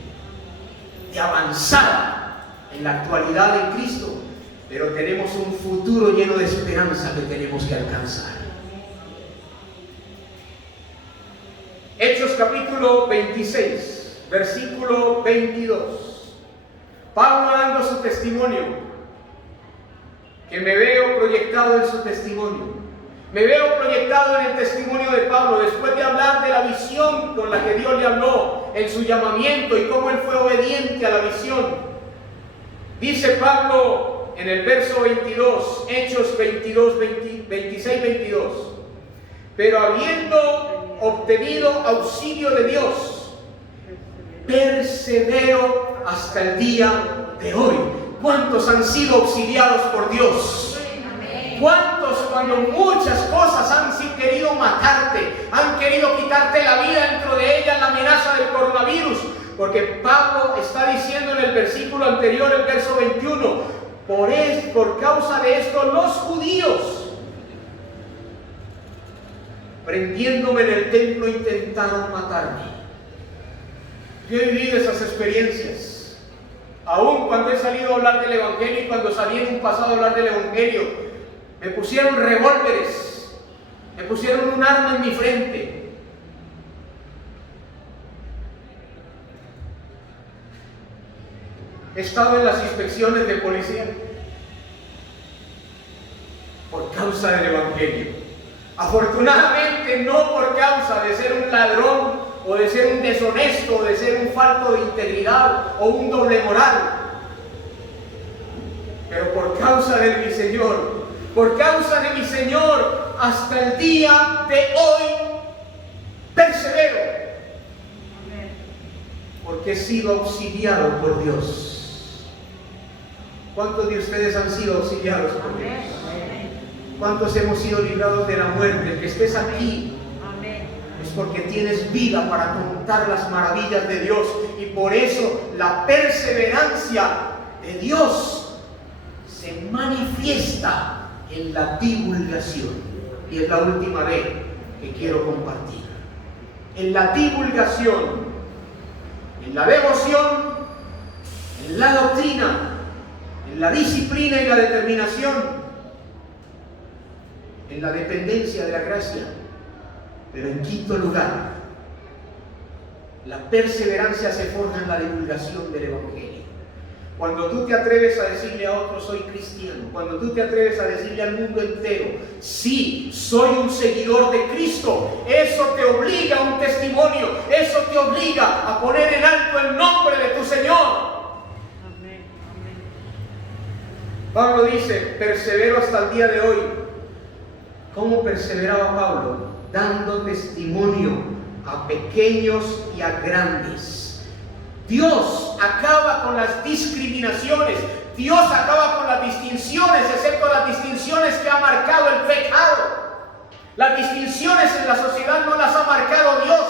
de avanzada en la actualidad en Cristo, pero tenemos un futuro lleno de esperanza que tenemos que alcanzar. Hechos capítulo 26, versículo 22. Pablo dando su testimonio, que me veo proyectado en su testimonio. Me veo proyectado en el testimonio de Pablo, después de hablar de la visión con la que Dios le habló en su llamamiento y cómo él fue obediente a la visión. Dice Pablo en el verso 22, Hechos 26-22, pero habiendo obtenido auxilio de Dios, persevero hasta el día de hoy. ¿Cuántos han sido auxiliados por Dios? ¿Cuántos, cuando muchas cosas han querido matarte, han querido quitarte la vida, dentro de ella la amenaza del coronavirus? Porque Pablo está diciendo en el versículo anterior, el verso 21, por causa de esto los judíos, prendiéndome en el templo, intentaron matarme. Yo he vivido esas experiencias, aún cuando he salido a hablar del Evangelio y cuando salí en un pasado a hablar del Evangelio. Me pusieron revólveres, me pusieron un arma en mi frente. He estado en las inspecciones de policía por causa del Evangelio. Afortunadamente no por causa de ser un ladrón o de ser un deshonesto o de ser un falto de integridad o un doble moral, pero por causa de mi Señor. Por causa de mi Señor, hasta el día de hoy, persevero. Porque he sido auxiliado por Dios. ¿Cuántos de ustedes han sido auxiliados por Dios? ¿Cuántos hemos sido librados de la muerte? El que estés aquí es porque tienes vida para contar las maravillas de Dios. Y por eso la perseverancia de Dios se manifiesta en la divulgación. Y es la última vez que quiero compartir. En la divulgación, en la devoción, en la doctrina, en la disciplina y la determinación, en la dependencia de la gracia. Pero en quinto lugar, la perseverancia se forja en la divulgación del Evangelio. Cuando tú te atreves a decirle a otros, soy cristiano. Cuando tú te atreves a decirle al mundo entero, sí, soy un seguidor de Cristo. Eso te obliga a un testimonio. Eso te obliga a poner en alto el nombre de tu Señor. Amén, amén. Pablo dice, persevero hasta el día de hoy. ¿Cómo perseveraba Pablo? Dando testimonio a pequeños y a grandes. Dios acaba con las discriminaciones. Dios acaba con las distinciones, excepto las distinciones que ha marcado el pecado. Las distinciones en la sociedad no las ha marcado Dios,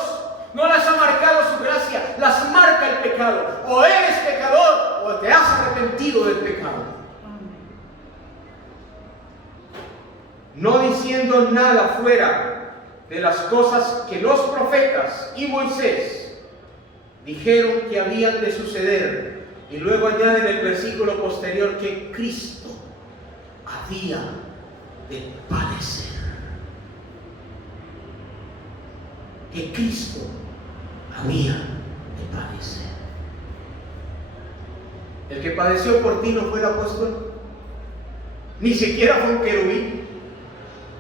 no las ha marcado su gracia, las marca el pecado. O eres pecador o te has arrepentido del pecado. No diciendo nada fuera de las cosas que los profetas y Moisés dijeron que habían de suceder. Y luego añade en el versículo posterior que Cristo había de padecer. Que Cristo había de padecer. El que padeció por ti no fue el apóstol, ni siquiera fue un querubín.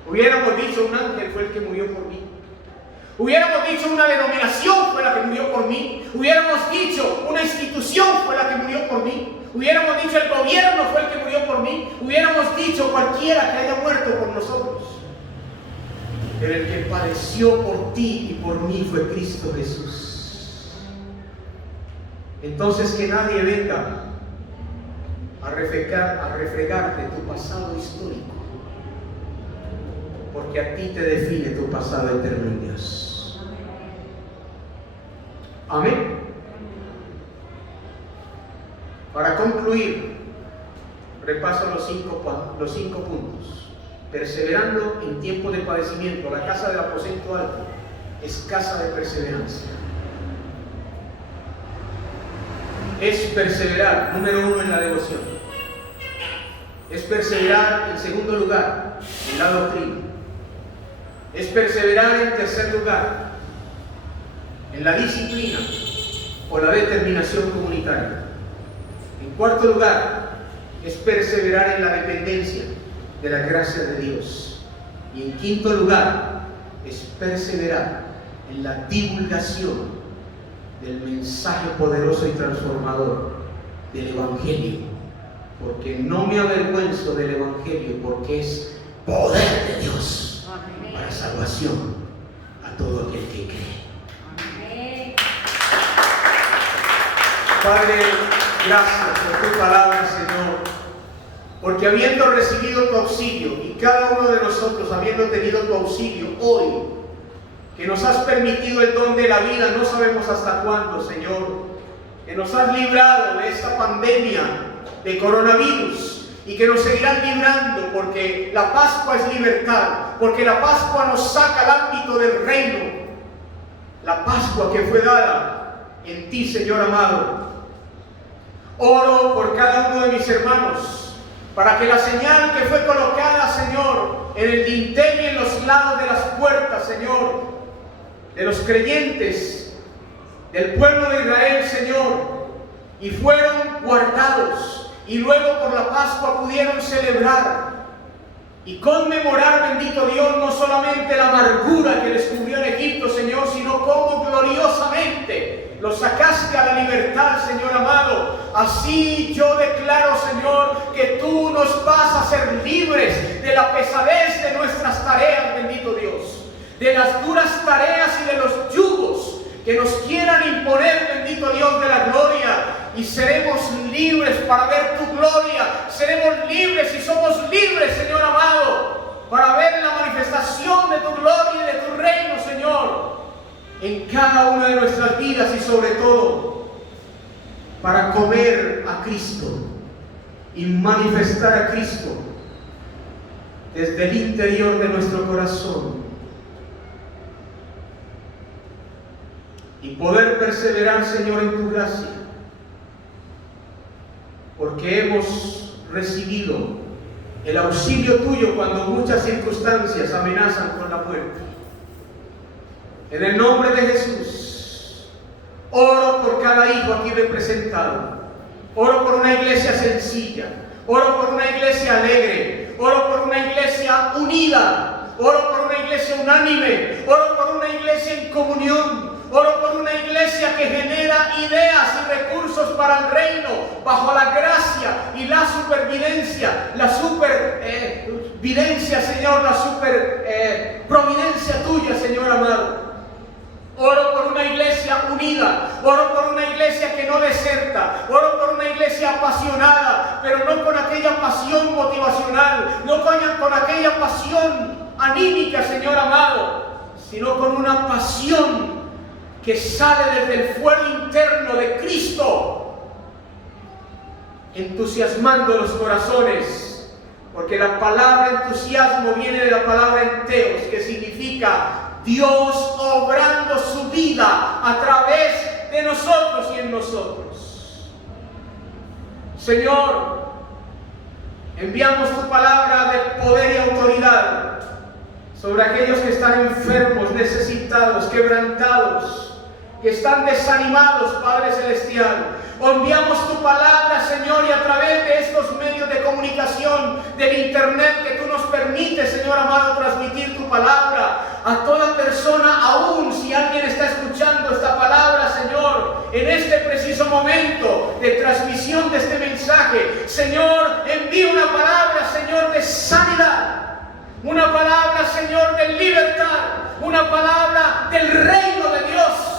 Hubiéramos dicho un ángel fue el que murió por mí. Hubiéramos dicho una denominación fue la que murió por mí. Hubiéramos dicho una institución fue la que murió por mí. Hubiéramos dicho el gobierno fue el que murió por mí. Hubiéramos dicho cualquiera que haya muerto por nosotros. Pero el que padeció por ti y por mí fue Cristo Jesús. Entonces que nadie venga a refregarte tu pasado histórico, porque a ti te define tu pasado eterno en Dios. Amén. Para concluir, repaso los cinco puntos. Perseverando en tiempo de padecimiento. La casa del aposento alto es casa de perseverancia. Es perseverar, número 1, en la devoción. Es perseverar, en segundo lugar, en la doctrina. Es perseverar, en tercer lugar, en la disciplina o la determinación comunitaria. En cuarto lugar, es perseverar en la dependencia de la gracia de Dios. Y en quinto lugar, es perseverar en la divulgación del mensaje poderoso y transformador del Evangelio. Porque no me avergüenzo del Evangelio, porque es poder de Dios para salvación a todo aquel que cree. Padre, gracias por tu palabra, Señor. Porque habiendo recibido tu auxilio, y cada uno de nosotros habiendo tenido tu auxilio hoy, que nos has permitido el don de la vida, no sabemos hasta cuándo, Señor, que nos has librado de esta pandemia de coronavirus y que nos seguirán librando, porque la Pascua es libertad, porque la Pascua nos saca al ámbito del reino, la Pascua que fue dada en ti, Señor amado. Oro por cada uno de mis hermanos, para que la señal que fue colocada, Señor, en el dintel y en los lados de las puertas, Señor, de los creyentes del pueblo de Israel, Señor, y fueron guardados, y luego por la Pascua pudieron celebrar y conmemorar, bendito Dios, no solamente la amargura que les cubrió en Egipto, Señor, sino cómo gloriosamente los sacaste a la libertad, Señor amado. Así yo declaro, Señor, que tú nos vas a hacer libres de la pesadez de nuestras tareas, bendito Dios, de las duras tareas y de los yugos que nos quieran imponer, bendito Dios de la gloria, y seremos libres para ver tu gloria. Seremos libres y somos libres, Señor amado, para ver la manifestación de tu gloria y de tu reino, Señor, en cada una de nuestras vidas, y sobre todo para comer a Cristo y manifestar a Cristo desde el interior de nuestro corazón y poder perseverar, Señor, en tu gracia, porque hemos recibido el auxilio tuyo cuando muchas circunstancias amenazan con la muerte. En el nombre de Jesús, oro por cada hijo aquí representado. Oro por una iglesia sencilla. Oro por una iglesia alegre. Oro por una iglesia unida. Oro por una iglesia unánime. Oro por una iglesia en comunión. Oro por una iglesia que genera ideas y recursos para el reino, bajo la gracia y la supervivencia, Señor, la providencia tuya, Señor amado. Oro por una iglesia unida, oro por una iglesia que no deserta, oro por una iglesia apasionada, pero no con aquella pasión motivacional, no con aquella pasión anímica, Señor amado, sino con una pasión que sale desde el fuego interno de Cristo, entusiasmando los corazones, porque la palabra entusiasmo viene de la palabra enteos, que significa Dios obrando su vida a través de nosotros y en nosotros. Señor, enviamos tu palabra de poder y autoridad sobre aquellos que están enfermos, necesitados, quebrantados, que están desanimados, Padre Celestial. Enviamos tu palabra, Señor, y a través de estos medios de comunicación, del internet que tú nos permites, Señor amado, transmitir tu palabra a toda persona, aún si alguien está escuchando esta palabra, Señor, en este preciso momento de transmisión de este mensaje. Señor, envía una palabra, Señor, de sanidad, una palabra, Señor, de libertad, una palabra del reino de Dios,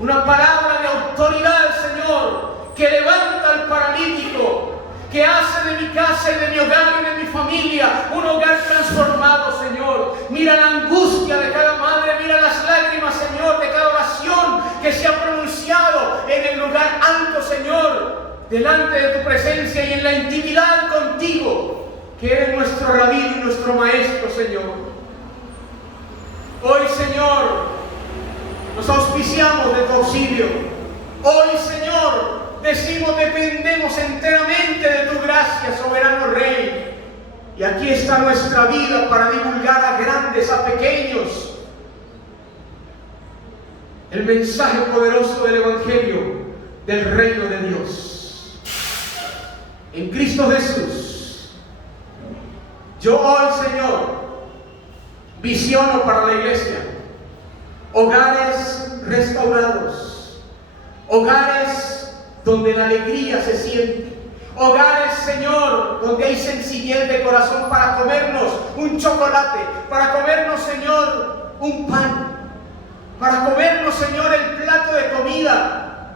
una palabra de autoridad, Señor, que levanta al paralítico, que hace de mi casa y de mi hogar y de mi familia un hogar transformado, Señor. Mira la angustia de cada madre, mira las lágrimas, Señor, de cada oración que se ha pronunciado en el lugar alto, Señor, delante de tu presencia y en la intimidad contigo, que eres nuestro rabí y nuestro maestro, Señor. Hoy, Señor, nos auspiciamos de tu auxilio. Hoy, Señor, decimos, dependemos enteramente de tu gracia, soberano Rey. Y aquí está nuestra vida para divulgar a grandes, a pequeños, el mensaje poderoso del Evangelio del reino de Dios. En Cristo Jesús, yo hoy, Señor, visiono para la iglesia hogares restaurados, hogares donde la alegría se siente, hogares, Señor, donde hay sencillez de corazón para comernos un chocolate, para comernos, Señor, un pan, para comernos, Señor, el plato de comida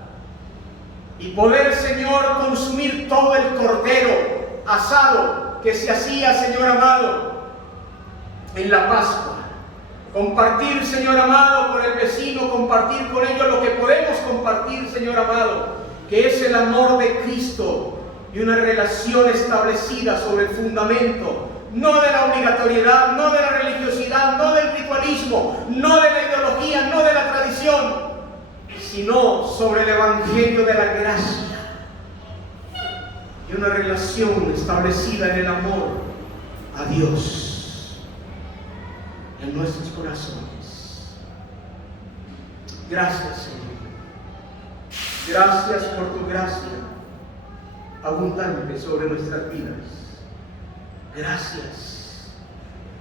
y poder, Señor, consumir todo el cordero asado que se hacía, Señor amado, en la Pascua. Compartir, Señor amado, con el vecino, compartir con ellos lo que podemos compartir, Señor amado, que es el amor de Cristo y una relación establecida sobre el fundamento, no de la obligatoriedad, no de la religiosidad, no del ritualismo, no de la ideología, no de la tradición, sino sobre el Evangelio de la gracia y una relación establecida en el amor a Dios en nuestros corazones. Gracias, Señor. Gracias por tu gracia abundante sobre nuestras vidas. Gracias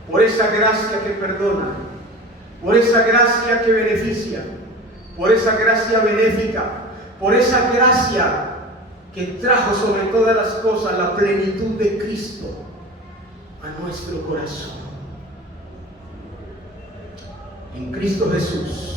por esa gracia que perdona, por esa gracia que beneficia, por esa gracia benéfica, por esa gracia que trajo sobre todas las cosas la plenitud de Cristo a nuestro corazón. En Cristo Jesús